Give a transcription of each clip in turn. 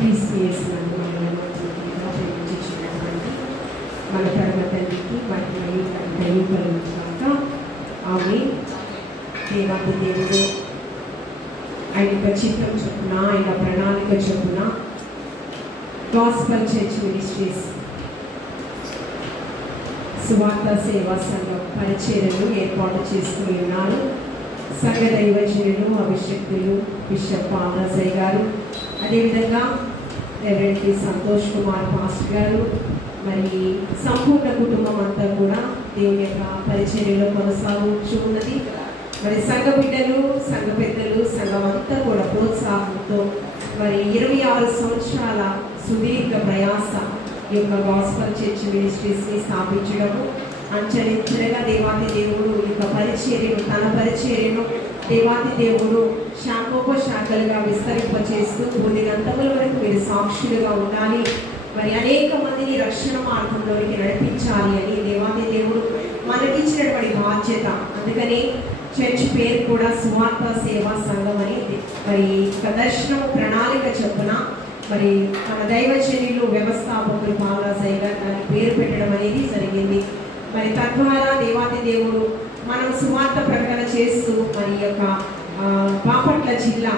క్రీస్తు యేసునందు మనలను ప్రేమించుచున్నటువంటి మన పరమ తండ్రికి మహిమయు ఘనతయు కలుగును గాక. ఆమేన్. దేవాది దేవుడు ఆయన యొక్క చిత్తం చొప్పున, ఆయన ప్రణాళిక చొప్పున గాస్పెల్ చర్చ్ మినిస్ట్రీస్ సువార్త సేవా సంఘం పరిచర్యలు ఏర్పాటు చేసుకుని ఉన్నారు. సంఘ దైవజనులు, అభిషక్తులు బిషప్ పామరాజయ్య గారు, అదేవిధంగా రెవరెండ్ సంతోష్ కుమార్ పాస్టర్ గారు, మరి సంపూర్ణ కుటుంబం అంతా కూడా దేవుని యొక్క పరిచర్యలో కొనసాగుతూ ఉన్నది. మరి సంఘ బిడ్డలు, సంఘ పెద్దలు, సంఘం అంతా కూడా ప్రోత్సాహంతో మరి 26 సంవత్సరాల సుదీర్ఘ ప్రయాస ఈ యొక్క గాస్పెల్ చర్చ్ మినిస్ట్రీస్ని స్థాపించడము, అంచరించగా దేవాది దేవుడు ఈ యొక్క పరిచర్యను, తన పరిచర్యను దేవాది దేవుడు శాఖోపశాఖలుగా విస్తరింపచేస్తూ బుద్ధిగంతముల వరకు మీరు సాక్షులుగా ఉండాలి, మరి అనేక మందిని రక్షణ మార్గంలోకి నడిపించాలి అని దేవాది దేవుడు మనకిచ్చినటువంటి బాధ్యత. అందుకని చర్చ్ పేరు కూడా సువార్త సేవా సంఘం అని మరి దర్శనం ప్రణాళిక చొప్పున మరి మన దైవజనులు వ్యవస్థాపకులు పామరాజయ్య గారు దానికి పేరు పెట్టడం అనేది జరిగింది. మరి తద్వారా దేవాది దేవుడు మనం సువార్త ప్రకటన చేస్తూ మరి యొక్క బాపట్ల జిల్లా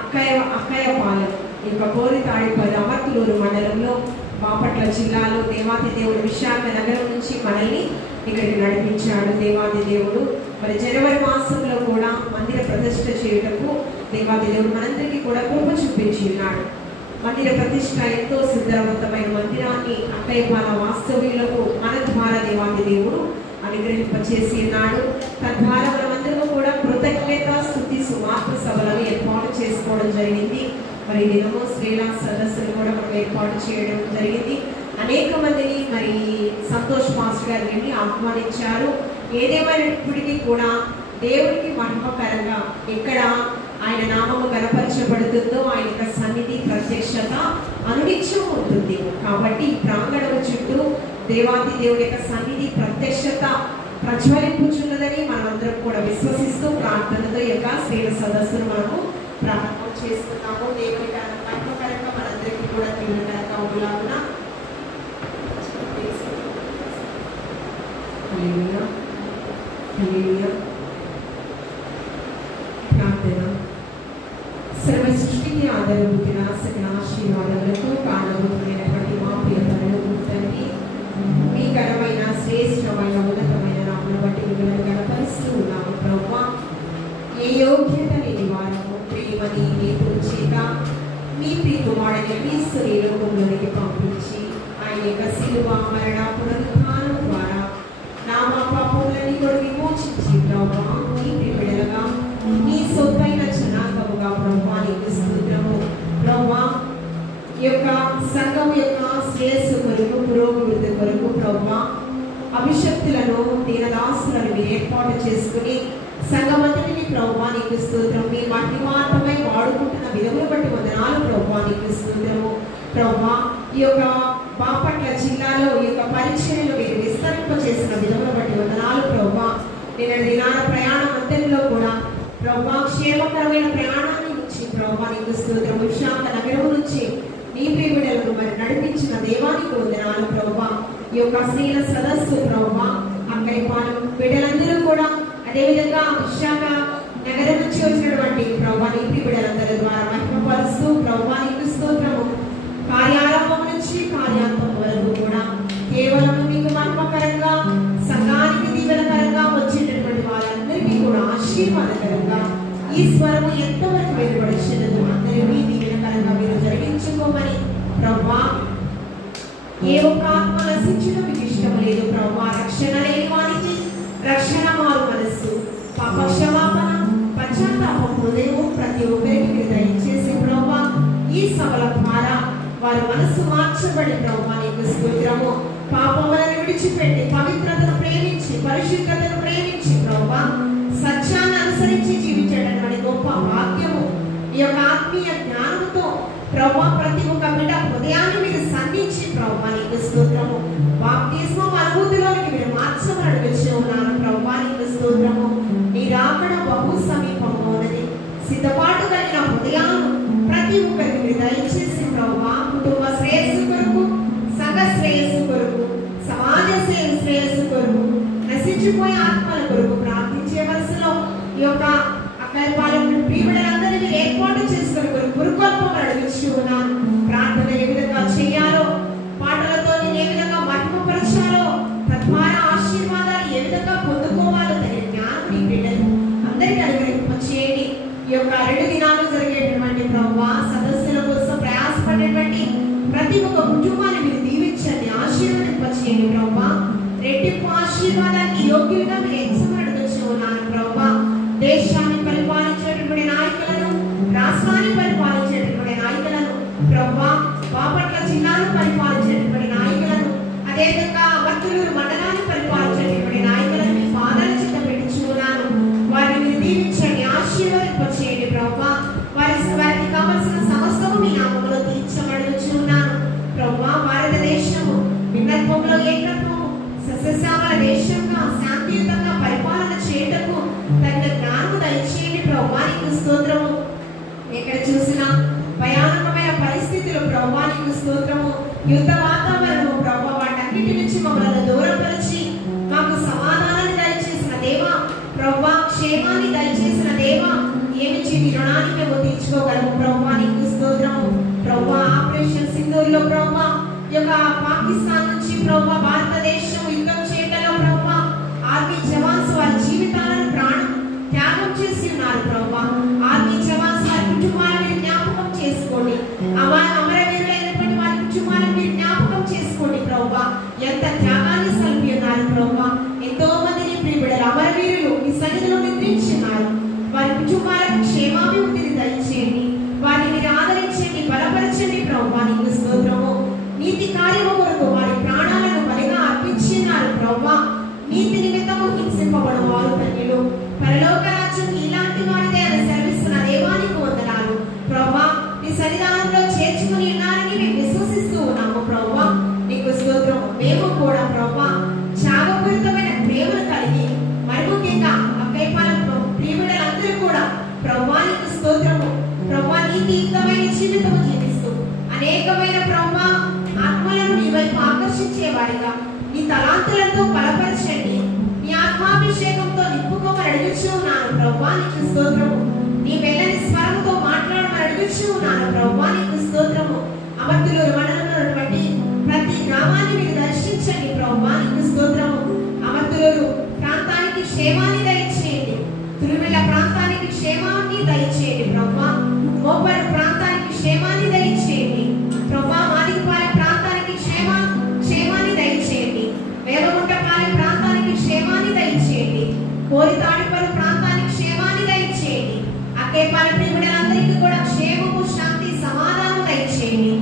అక్కయ్యపాలెం ఈ యొక్క కోరితాడిపల్లి అమర్తులూరు మండలంలో బాపట్ల జిల్లాలో దేవాది దేవుడు విశాఖ నగరం నుంచి మనల్ని ఇక్కడికి నడిపించాడు. దేవాది దేవుడు మరి జనవరి మాసంలో కూడా మందిర ప్రతిష్ఠ చేయుటకు దేవాది దేవుడు మనందరికీ కూడా కృప చూపించి ఉన్నాడు. మందిర ప్రతిష్ఠ ఎంతో సిద్ధవంతమైన మందిరాన్ని అక్కయ్యపాల వాస్తవ్యులకు మన ద్వారా దేవాది దేవుడు అనుగ్రహింపచేసి ఉన్నాడు. తద్వారా మనమందరూ కూడా కృతజ్ఞత స్తుతి సువార్త సభలను ఏర్పాటు చేసుకోవడం జరిగింది. మరి దినము శ్రీలా సదస్సులు కూడా మనం ఏర్పాటు చేయడం జరిగింది. అనేక మందిని మరి సంతోష్ మాస్టర్ గారు వెళ్ళి ఆహ్వానించారు. ఏదేమైనప్పటికీ కూడా దేవుడికి మహిమకరంగా ఎక్కడ ఆయన నామము కనపరచబడుతుందో ఆయన యొక్క సన్నిధి ప్రత్యక్షత అనునిత్యం ఉంటుంది. కాబట్టి ఈ ప్రాంగణము చుట్టూ దేవాది దేవుడి యొక్క సన్నిధి ప్రత్యక్షత ప్రజ్వలింపుచున్నదని మనమందరం కూడా విశ్వసిస్తూ ప్రార్థనతో ఈ యొక్క శ్రీల సదస్సును మనము ప్రారంభం చేస్తున్నాము. దేవుడి మహిమకరంగా మనందరికీ కూడా దీవెనకరంగా ఉండాలన్న ప్రార్థన. సర్వ సృష్టికి ఆధారభూతిన సకల ఆశీర్వాదములకు కారణభూతమైనటువంటి మా ప్రియతలను తండ్రి, మీ ఘనమైన శ్రేష్టమైన ఉన్నతమైన నామమును బట్టి మిమ్మల్ని గణపరుస్తూ ఉన్నాము. ప్రభువా, ఏ యోగ్యత లేని వారము ప్రేమని నీతుల చేత మీ ప్రియకుమారుని క్రీస్తు ఈ లోకంలోనికి పంపించి ఆయన యొక్క శిలువ మరణ పునరుత్థానం ద్వారా నా మా పాపములని కూడా విమోచించి ప్రభువా మీ ప్రియబిడ్డలుగా మీ సొత్తైన జనాంగముగా ప్రభువా నీకు స్తోత్రము. ప్రభువా, ఈ యొక్క సంఘం యొక్క శ్రేయస్సు కొరకు, పురోభివృద్ధి కొరకు ప్రభువా అభిషక్తులను దీనదాసులను మీరు ఏర్పాటు చేసుకుని సంఘమంతటిని ప్రభువా నీకు స్తోత్రం. మీ మహిమార్థమై వాడుకుంటున్న విధములు బట్టి వందనాలు ప్రభువా నీకు స్తోత్రము. ప్రభువా, ఈ యొక్క బాపట్ల జిల్లాలో ఈ యొక్క పరిచర్యలు మీరు విస్తరింప చేసిన విధములు బట్టి వందనాలు ప్రభువా. నిన్న దినాల ప్రయాణం అంతటిలో కూడా ప్రభువా క్షేమకరమైన ప్రయాణాన్ని నుంచి ప్రభువా నీకు స్తోత్రం. విశాఖ నగరం నుంచి నీ ప్రియబిడ్డలను మరి నడిపించిన దేవానికి వందనాలు ప్రభువా. ఈ యొక్క స్త్రీల సదస్సు ప్రభువా అక్కయ్యపాలెం బిడ్డలందరూ కూడా, అదేవిధంగా విశాఖ నగరం నుంచి వచ్చినటువంటి ప్రభువా నీ ప్రియబిడ్డలందరి ద్వారా మహిమపరుస్తూ ప్రభువా నీకు స్తోత్రము. కార్యారంభం నుంచి కార్యాంతం వరకు కూడా కేవలం మీకు మహిమకరంగా, సంఘానికి దీవెనకరంగా వచ్చేటటువంటి వారందరికీ కూడా ఆశీర్వాదకరంగా ఈ స్వరము ఎంతవరకు వెలువడిచ్చినదో అందరికీ దీవెనకరంగా మీరు జరిగించుకోమని ప్రభువా. ఏ ఒక్క ఆత్మ నశించడం మీకు ఇష్టం లేదు ప్రభువా. రక్షణ లేని వారికి రక్షణ, మారు మనస్సు, పాప క్షమాపణ, పశ్చాత్తాపం హృదయం ప్రతి ఒక్కరికి మీరు దయచేసి ప్రభువా ఈ సభల ద్వారా వారి మనస్సు మార్చబడి ప్రభువా నీకు స్తోత్రము. పాపములను విడిచిపెట్టి పవిత్రతను ప్రేమించి పరిశుద్ధతను ప్రేమించి ప్రభువా సత్యాన్ని అనుసరించి జీవించేటటువంటి గొప్ప భాగ్యము ఈ యొక్క ఆత్మీయ జ్ఞానంతో ప్రభువా ప్రతి ఒక్క బిడ్డ హృదయాన్ని మీరు సంధించి ప్రభువా నీకు స్తోత్రము. బాప్తిస్మం అనుభూతిలోనికి మీరు మార్చమని వచ్చి ఉన్నారు ప్రభువా నీకు స్తోత్రము. నీ రాకడ బహు సమీపంగా ఉన్నది. సిద్ధపాటు కలిగిన హృదయాలను ప్రతి ఒక్కరికి మీరు దయచేసి ప్రభువా కుటుంబ శ్రేయస్సు కొరకు, సంఘ శ్రేయస్సు కొరకు, సమాజ శ్రేయస్సు కొరకు, నశించిపోయే ఆత్మల కొరకు ప్రార్థించే వరుసలో ఈ యొక్క అక్కలపాలెం ప్రియులందరినీ ఏర్పాటు చేసుకుని పురుకొల్పం అడిగించి ఉన్నాను. ప్రార్థన ఏ విధంగా చేయాలో, పాటలతో ఏ విధంగా మహిమపరచాలో, తద్వారా ఆశీర్వాదాలు ఏ విధంగా పొందుకోవాలో తెలియని జ్ఞానం ఈ బిడ్డలు అందరికీ అనుగ్రహింపచేయండి. ఈ యొక్క 2 దినాలు జరిగేటువంటి ప్రభువా సదస్సుల కోసం ప్రయాసపడేటువంటి ప్రతి ఒక్క కుటుంబాన్ని మీరు దీవించండి, ఆశీర్వదింపచేయండి ప్రభువా. రెట్టింపు ఆశీర్వాదానికి యోగ్యులుగా మీరు ఎంచబడుతూ ఉన్నాను ప్రభువా. దేశాన్ని పరిపాలించేటటువంటి నాయకులను, రాష్ట్రాన్ని పరిపాలించేటటువంటి నాయకులను ప్రభువా, బాపట్ల జిల్లాను పరిపాలించేటటువంటి నాయకులను, అదేవిధంగా మత్తూరు మండలాన్ని పరిపాలించేటటువంటి నాయకులను మీ పాదాల చెంత పెట్టుచున్నాను. వారిని మీరు దీవించండి, ఆశీర్వదింపచేయండి ప్రభువా. వారికి కావలసిన సమస్తము మీ నామములో తీర్చబడుచున్నాను ప్రభువా. భారతదేశము భిన్నత్వంలో ఏకత్వము, సస్యశ్యామల దేశంగా శాంతియుతంగా పరిపాలన చేయటకు తగిన జ్ఞానము దయచేయండి ప్రభువా. నీకు స్తోత్రము. ఎక్కడ చూసినా భయానకమైన పరిస్థితులు ప్రభువా, నీకు స్తోత్రము. యుద్ధ వాతావరణము ప్రభువా, వాటన్నిటి నుంచి మమ్మల్ని దూరపరిచి మాకు సమాధానాన్ని దయచేసిన దేవా ప్రభువా, క్షేమాన్ని దయచేసిన దేవా, ఏమిచ్చి మీ రుణాన్ని మేము తీర్చుకోగలము ప్రభువా. నీకు స్తోత్రము ప్రభువా. ఆపరేషన్ సింధూర్లో ప్రభువా, ఈ యొక్క పాకిస్తాన్ నుంచి ప్రభువా భారతదేశం యుద్ధం చేయడంలో ప్రభువా ఆర్మీ జవాన్స్ వారి జీవితాలను ప్రాణం త్యాగం చేసి ఉన్నారు ప్రభువా. ఆర్మీ జవాన్స్ వారి కుటుంబాలను మీరు జ్ఞాపకం చేసుకోండి. అమరవీరులైనటువంటి వారి కుటుంబాలను మీరు జ్ఞాపకం చేసుకోండి ప్రభువా. ఎంత త్యాగాన్ని సల్పి ఉన్నారు ప్రభువా. ఎంతో మందిని ప్రియబిడ్డలు అమరవీరులు మీ సన్నిధిలో నిద్రించున్నారు. వారి కుటుంబాలకు క్షేమాభివృద్ధిని దయచేయండి, వారిని మీరు ఆదరించండి, బలపరచండి ప్రభువా. నీకు స్తోత్రము. నీతి కార్యము కొరకు వారి ప్రాణాలను బలిగా అర్పించినారు ప్రభువా. నీతి నిమిత్తము హింసింపబడు వారు ధన్యులు, పరలోక రాజ్యం ఇలాంటి వారిదే అని సెలవిస్తున్న దేవానికి వందనాలు ప్రభువా. మీ సన్నిధానంలో చేర్చుకుని ఉన్నారని మేము విశ్వసిస్తూ ఉన్నాము ప్రభువా. నీకు స్తోత్రము. మేము కూడా ప్రభువా త్యాగపూరితమైన ప్రేమను కలిగి, మరి ముఖ్యంగా అక్కయ్యపాలెం ప్రియబిడ్డలందరూ కూడా ప్రభువా నీకు స్తోత్రము ప్రభువా, నీతియుక్తమైన జీవితము జీవిస్తూ అనేకమైన ప్రభువా ఆత్మలను నీ వైపు ఆకర్షించే వారిగా నీ తలాంతులతో బలపరచండి, నీ ఆత్మాభిషేకంతో నింపుకోమని అడుగుచూ ఉన్నాను ప్రభువా. నీకు స్తోత్రము. నీ వెళ్ళని స్వరంతో మాట్లాడమని అడుగుచూ ఉన్నాను ప్రభువా. నీకు స్తోత్రము. అమర్తులూరు మండలంలో ఉన్నటువంటి ప్రతి గ్రామాన్ని మీరు దర్శించండి ప్రభువా. నీకు స్తోత్రము. అమర్తులూరు ప్రాంతానికి క్షేమాన్ని దయచేయండి, తురుమిళ్ళ ప్రాంతానికి క్షేమాన్ని దయచేయండి ప్రభువా. మోపరు ప్రాంతానికి క్షేమాన్ని దయచేయండి ప్రభువా. మాదిగపాలెం ప్రాంతానికి క్షేమాన్ని దయచేయండి. వేలగుంటపాలెం ప్రాంతానికి క్షేమాన్ని దయచేయండి. కోరితాడిపల్లి ప్రాంతానికి క్షేమాన్ని దయచేయండి. అక్కయ్యపాలెం ప్రియబిడ్డలందరికీ కూడా క్షేమము, శాంతి, సమాధానం దయచేయండి.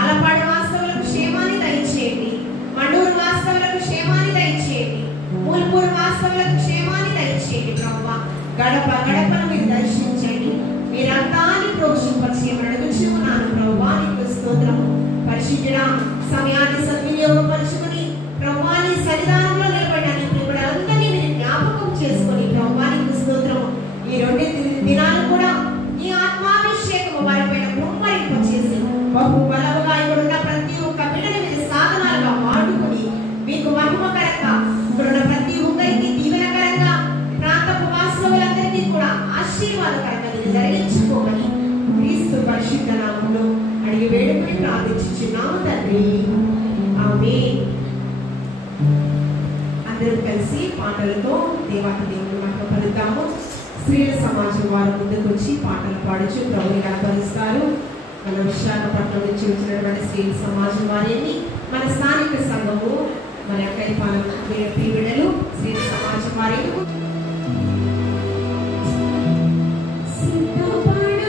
ఆలపాడు వాస్తవులకు క్షేమాన్ని దయచేయండి. మండూరు వాస్తవులకు క్షేమాన్ని దయచేయండి. మూల్పూర్ వాస్తవులకు క్షేమాన్ని దయచేయండి ప్రభువా. గడప గడపను మీరు దర్శించండి, మీరంతాన్ని ప్రోక్షింపచేయమని అడుగుచూ ఉన్నాను ప్రభువా. నీకు స్తోత్రము. పరిశుద్ధుడా, సమయాన్ని సద్వినియోగపరుచుకుని ప్రభువా నీ సన్నిధానంలో నిలబడని ప్రియబిడ్డలందరినీ మీరు జ్ఞాపకం చేసుకొని ప్రభువా నీకు స్తోత్రము. ఈ 2 దినాలు కూడా నీ ఆత్మాభిషేకము వారిపైన కుమ్మరింపచేసి బహు బలముగా ఇక్కడున్న ప్రతి ఒక్క బిడ్డని మీరు సాధనాలుగా వాడుకొని మీకు మహిమకరంగా ఇక్కడున్న ప్రతి ఒక్కరికి దీవెనకరంగా ప్రాంతపు వాస్తవులందరికీ కూడా ఆశీర్వాదకరంగా మీరు జరిగించుకోమని క్రీస్తు పరిశుద్ధ నామములో అడిగి వేడుకొని ప్రార్థించుచున్నాము తండ్రి. ఆమేన్. అందరూ కలిసి పాటలతో దేవుని మహిమపరుద్దాము. స్త్రీల సమాజం వారు ముందుకు వచ్చి పాటలు పాడుచు ప్రభుని కనపరుస్తారు. మన విశాఖపట్నం నుంచి వచ్చినటువంటి స్త్రీల సమాజం వారిని, మన స్థానిక సంఘము, మన అక్కయ్యపాలెం ప్రియబిడ్డలు స్త్రీల సమాజం వారి సిద్ధపడు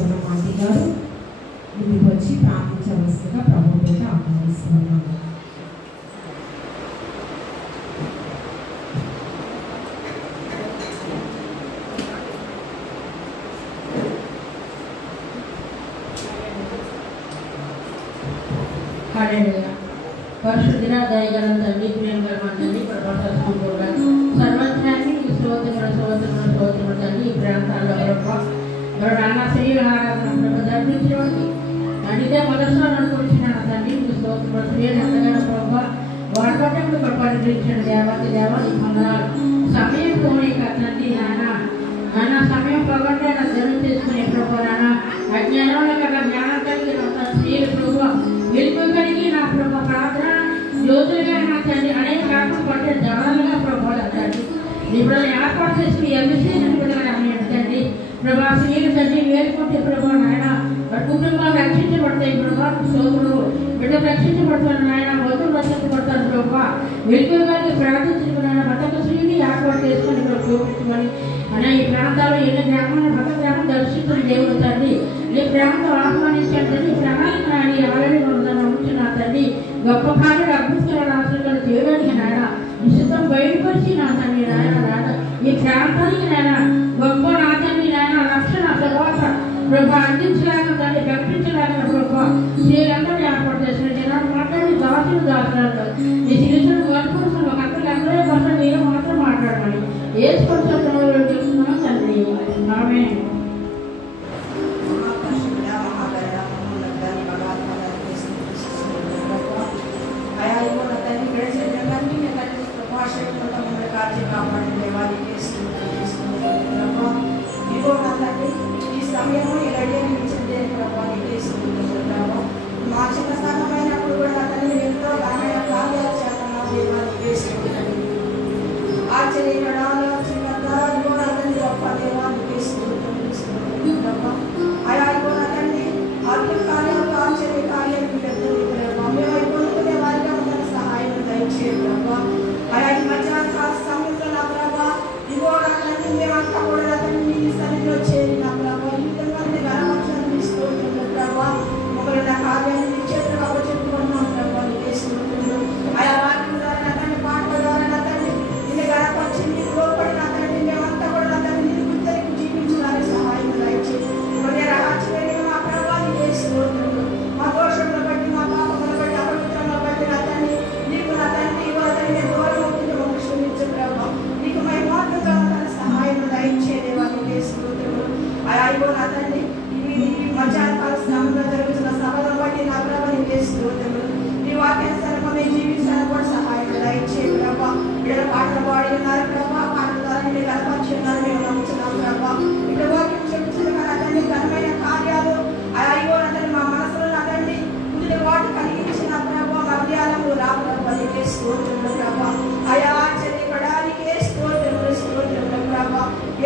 స్వర్ణమాంటి గారు ముందుకు వచ్చి ప్రార్థించవలసిందిగా ప్రభుత్వంతో ఆహ్వానిస్తున్నాను. పరిశుద్ధిన దయగల తండ్రి, ప్రేమ తండ్రి, ప్రభావ సర్వజ్ఞాన్ని స్తోత్రములు తండ్రి. ఈ ప్రాంతాల్లో నాన్న స్త్రీల ఆరాధన ధరించడానికి అడిగితే మొదటిసారి అనుకుంటున్నాను తండ్రి. స్తోత్రములు స్త్రీలు ఎంతగానో ప్రభావ వాటి పట్ల పరిగణించండి. దేవాది పొందాలి సమయం పోనీ తండ్రి నాన్న సమయం కాబట్టి ఆయన ధనం చేసుకునే ప్రభావ నాన్న అజ్ఞానంలో కదా జ్ఞానం కలిగిన స్త్రీలు ప్రభావ వెలుగు కలిగి నా ప్రభావ ప్రార్థన జ్యోతులుగా నా తండ్రి అనేక కాకుండా పట్టే జనాలుగా ప్రభావ తండ్రి ఇప్పుడు ఏర్పాటు చేసి ఎంబసీ తండ్రి ప్రభా స్త్రీలు తండ్రి వేరుకుంటే ప్రభావ నాయన కుటుంబాలు రక్షించబడతాయి ప్రభావ. సోదరులు బిడ్డలు రక్షించబడతారు నాయన, వధువులు రక్షించబడతారు ప్రభావ. వెలుగు కలిగి ప్రార్థించుకున్నాయన బతక స్త్రీని ఏర్పాటు చేసుకుని చూపించుకొని అనే ఈ ప్రాంతాల్లో ఎన్ని గ్రామాలను బతక గ్రామం దర్శించిన దేవుడు తండ్రి ఈ ప్రాంతం ఆహ్వానించండి. ఈ ప్రణాళిక ఆల్రెడీ ఉంచిన తండ్రి గొప్ప కార్యాలు అద్భుతమైన ఆశలు చేయడానికి నాయన నిశ్చితం బయటపరిచి నా తండ్రి నాయన ఈ ప్రాంతానికి నాయన గొప్ప నా తండ్రి నాయన రక్షణ తర్వాత ప్రభా అందించలేక దాన్ని ప్రకటించలేక ప్రభా స్త్రీలందరూ ఏర్పాటు చేసిన జనాలు మాట్లాడి దాసులు ఈ శిరీషులు వర్కర్స్ ఒక అక్కడికి అందరూ పట్ల మీరు మాత్రం మాట్లాడమని ఏ స్పష్టంలో చెప్తున్నాం తండ్రి. ఆమె ఈ సమయంలో ఈ గడియని ఇచ్చిందే ప్రభావం మా చిన్న స్థానమైనప్పుడు కూడా తల్లి ఎంతో కార్యాలు చేస్తున్నాం దేవానికి వేసుకుంటాను. ఆశ్చర్యపడాలో చిన్నగా యువరాజని గొప్ప దేవానికి వేసుకుంటాం. ఆయా యువరాజన్ని అద్భుత కార్యాలు ఆశ్చర్య కార్యాలు మేము పొందుకునే వారిగా ఉన్న సహాయం దయచేయండి ప్రభావ. ఆయా ఈ మధ్యాహ్న సమయంలో నా ప్రభావ యువరాజన్ని మేమంతా కూడా అతన్ని సన్నిధిలో చేరిన ప్రభావ ఈ విధంగా గణపక్షాన్ని తీసుకుంటున్నాం ప్రభావ. మమ్మల్ని నా కార్యాన్ని చేతులు అప్పచెప్పుకున్నాం ప్రభావ వేసుకుంటున్నాం. ఆయా వాక్యం ద్వారా అతన్ని పాటల ద్వారా అతన్ని నిన్ను గణపరిచి నీకు లోపడిన అతన్ని మేమంతా కూడా అతన్ని నిన్ను గుర్తరికి జీవించడానికి సహాయం దయచేయండి. ఆశ్చర్యంగా మా ప్రభావాన్ని వేసుకుంటున్నాం. మా దోషములను బట్టి మా పాపములను బట్టి అపవిత్రములను బట్టి అతన్ని నీకు నా తండ్రి ఇవ్వాలని దూరం అవుతుంది మమ్మల్ని క్షమించు ప్రభావ. నీకు మై మార్గంగా సహాయం దయచేయండి వారిని వేసుకుంటున్నాం. ఆయా నా తండ్రి మధ్యాహ్న కాల స్నామంలో జరుగుతున్న సభలను బట్టి నా ప్రభావం వేసుకుంటున్నాం. నీ వాక్యానుసారంగా మేము జీవించడానికి కూడా సహాయం దయచేయండి ప్రభావ. వీళ్ళ పాటలు పాడి ఉన్నారు ప్రభావ, పాటల ద్వారా మీరు కనపరిచి ఉన్నారు మేము నమ్ముతున్నాం ప్రభావ. ఇక్కడ వాక్యం చెబుతుంది కానీ అతన్ని ఘనమైన కార్యాలు అయ్యో అతన్ని మా మనసులో అతన్ని ముందు వాటి కలిగించిన ప్రభావ మధ్యాహ్నము రా ప్రభావ వేసుకుంటున్నాం ప్రభావ. అయా ఆశ్చర్యపడానికి స్తోత్రములు ప్రభావ.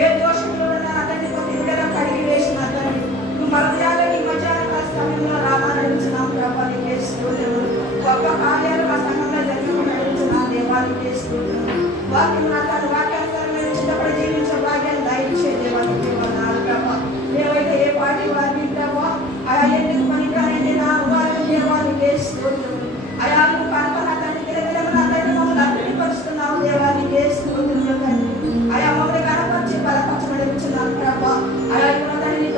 ఏ దోషంలో ఉన్న అతన్ని కొద్ది విడగా కడిగి వేసిన అతన్ని నువ్వు మధ్యాహ్నం ఈ మధ్యాహ్న సమయంలో రామానుంచున్నాం ప్రభావ. స్తోత్రములు గొప్ప కార్యాలు మా సంఘంలో జరిగిన దేవానికి స్తోత్రములు. వాక్యం నాతో వాక్యానుసారమైన చిన్నప్పుడు జీవించే భాగ్యాన్ని దయచే దేవానికి వందనాలు ప్రభావ. ఏవైతే ఏ పార్టీ వారిని ప్రభావ అయా ఎందుకు పనికిరాని నా వారి దేవానికి స్తోత్రములు. అయా నువ్వు కనుక తండ్రి తిరగలమని తండ్రి మమ్మల్ని అభివృద్ధిపరుస్తున్నావు దేవానికి స్తోత్రములు తండ్రి. అయా మమ్మల్ని కనపరిచి బలపరచబడుచున్నాను ప్రభావ. అయా ఇప్పుడు తండ్రి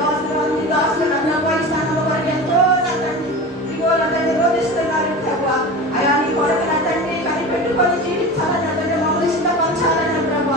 దాసులు నా ప్రభావ ఈ స్థానంలో వారికి ఎంతో నా తండ్రి ఇగో నా తండ్రి రోధిస్తున్నారు ప్రభావ. అయా నీ కొరకు నా తండ్రి కనిపెట్టుకొని జీవించాలని తండ్రి మమ్మల్ని సిద్ధపరచాలని ప్రభావ.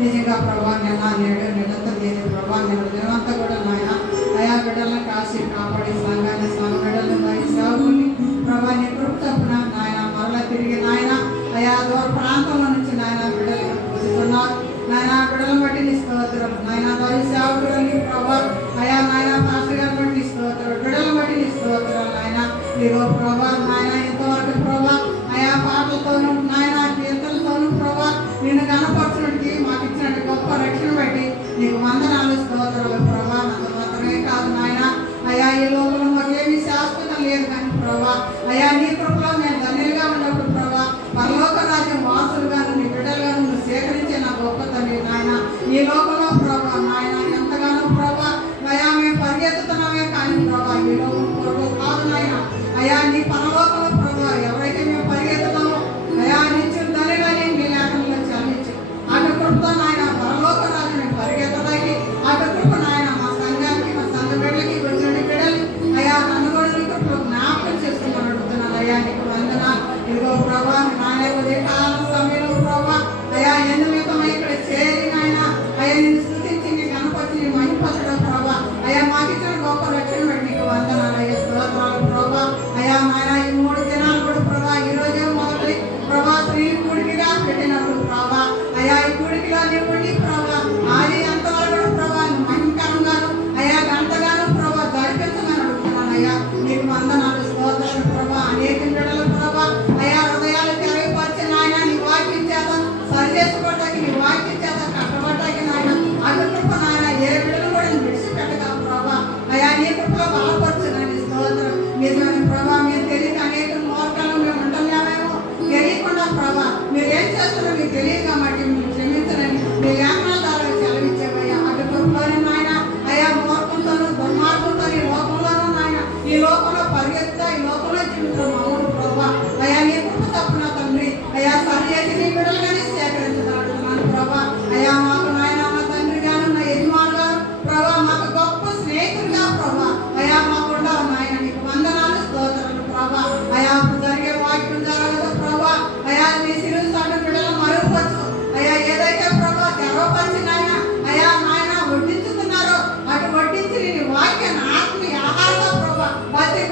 నిజంగా ప్రభా నిన్న నేడు నిరంతరం లేదు ప్రభా నేను దినవంతా కూడా నాయన అయా బిడ్డలను కాసి కాపాడి సంఘాన్ని సంఘ బిడ్డలను దాని సేవకుని ప్రభా నీ కృప తప్పున నాయన మరలా తిరిగి నాయన అయా దూర ప్రాంతంలో నుంచి నాయన బిడ్డలు పూజిస్తున్నారు నాయన బిడ్డలను బట్టి నీ స్తోత్రం నాయన దాని సేవకులని ప్రభా అయా నాయన పాస్టర్ గారిని బట్టి నీ స్తోత్రం బిడ్డలను బట్టి నీ స్తోత్రం నాయన ఇదిగో ప్రభా నాయన ఇంతవరకు ప్రభా అయా పాటలతోనూ నాయన కీర్తనలతోనూ ప్రభా నిన్ను కనపరచుడికి మాకు ఇచ్చిన గొప్ప రక్షణ బట్టి నీకు వందనాలు స్తోత్రాలు ప్రభా అంత మాత్రమే కాదు నాయన అయా ఈ లోకంలో మాకేమీ శాశ్వతం లేదు కానీ ప్రభా అయా నీ కృపలో మేము ధన్యులుగా ఉన్నప్పుడు ప్రభా పరలోక రాజ్యం వాసులుగాను నీ బిడ్డలుగాను నువ్వు సేకరించే నా గొప్ప తండ్రి నాయన ఈ లోకంలో ప్రభా నాయన ఎంతగానో ప్రభా అయా మేము పరిగెత్తుతున్నామే కానీ ప్రభా ఈ లోకం ప్రభు కాదు నాయన అయా నీ పరలోకంలో ప్రభా ఎవరైతే మేము పరిగెత్తుతామో అయా నిత్యం ధన్యులని నీ లేఖనంలో చదివించు అటు కృపతో నాయన పరలోక రాజు మేము పరిగెత్తడానికి అటు కృప నాయన మా సంఘానికి మా సంఘ బిడ్డలకి వచ్చిన బిడ్డలు అయా నన్ను కూడా నీ కృపలో జ్ఞాపకం చేసుకుని అడుగుతున్నాను అయ్యా నీకు వందనాలు ఇదిగో ప్రభా నాయన ఉదయకాల సమయంలో ప్రభా అయా ఎందుమితమై ఇక్కడ చేరి నాయన అయ్యా నిన్ను స్తుతించి నీ కనపరిచి నీ మహిమపరచడం ప్రభా అయా మాకు ఇచ్చిన గొప్ప రక్షణ బట్టి నీకు వందనాలు అయ్యా స్తోత్రాలు ప్రభా అయా నాయన ఈ 3 దినాలు కూడా ప్రభా ఈ రోజే మొదటి ప్రభా స్త్రీ కూడికిగా పెట్టినప్పుడు ప్రభా అయా ఈ కూడికిలో నీ ఉండి ప్రభా ఆది అంతవరకు కూడా ప్రభా మహిమకరంగాను అయా గంటగాను ప్రభా జరిపించమని అడుగుతున్నాను అయ్యా నీకు వందనాలు స్తోత్రాలు ప్రభా అనేక బిడ్డలు ప్రభా అయా హృదయాలు తెరవపరిచి నాయన నీ వాక్యం చేత సరి చేసుకోవటానికి నీ వాక్యం చేత కట్టబడటానికి నాయన అటు కృప నాయన ఏ బిడ్డలు కూడా విడిచిపెట్టగా ప్రభా అయా నీ కృపలో బలపరచునని స్తోత్రం నిజమైన ప్రభా మీరు తెలియక అనేక మోర్గాలు మేము ఉంటున్నామేమో తెలియకుండా ప్రభా మీరేం చేస్తారో మీకు తెలియక మట్టి మీరు క్షమించరని మీ లేఖనాల ద్వారా సెలవిచ్చేవయ్యా అటు కృపలోని నాయన అయా మోర్గంతోనూ దుర్మార్గంతో ఈ లోకంలోనూ నాయన ఈ లోకంలో పరిగెత్తుతా ఈ లోకంలో జీవితం అవును ప్రభా అయా నీ కృప తప్పున తండ్రి అయా సరి చేసి నీ బిడ్డలుగానే సేకరించగలుగుతున్నాను ప్రభా అయా మాకు నాయన నా తండ్రి గాను నా యజమాను గారు ప్రభా మాకు గొప్ప స్నేహితులుగా ప్రభా అయా మాకుండా నాయన నీకు వందనాలు స్తోత్రాలు ప్రభా అయా జరిగే వాక్యం జరగదు ప్రభా అయా నీ సిరు సాటు బిడ్డలు మరుగుపరచు అయా ఏదైతే ప్రభా తెరవపరిచి నాయన అయా నాయన వడ్డించుతున్నారో అటు వడ్డించి నీ వాక్యాన్ని ఆత్మీయ ఆహారంగా ప్రభా ప్రతి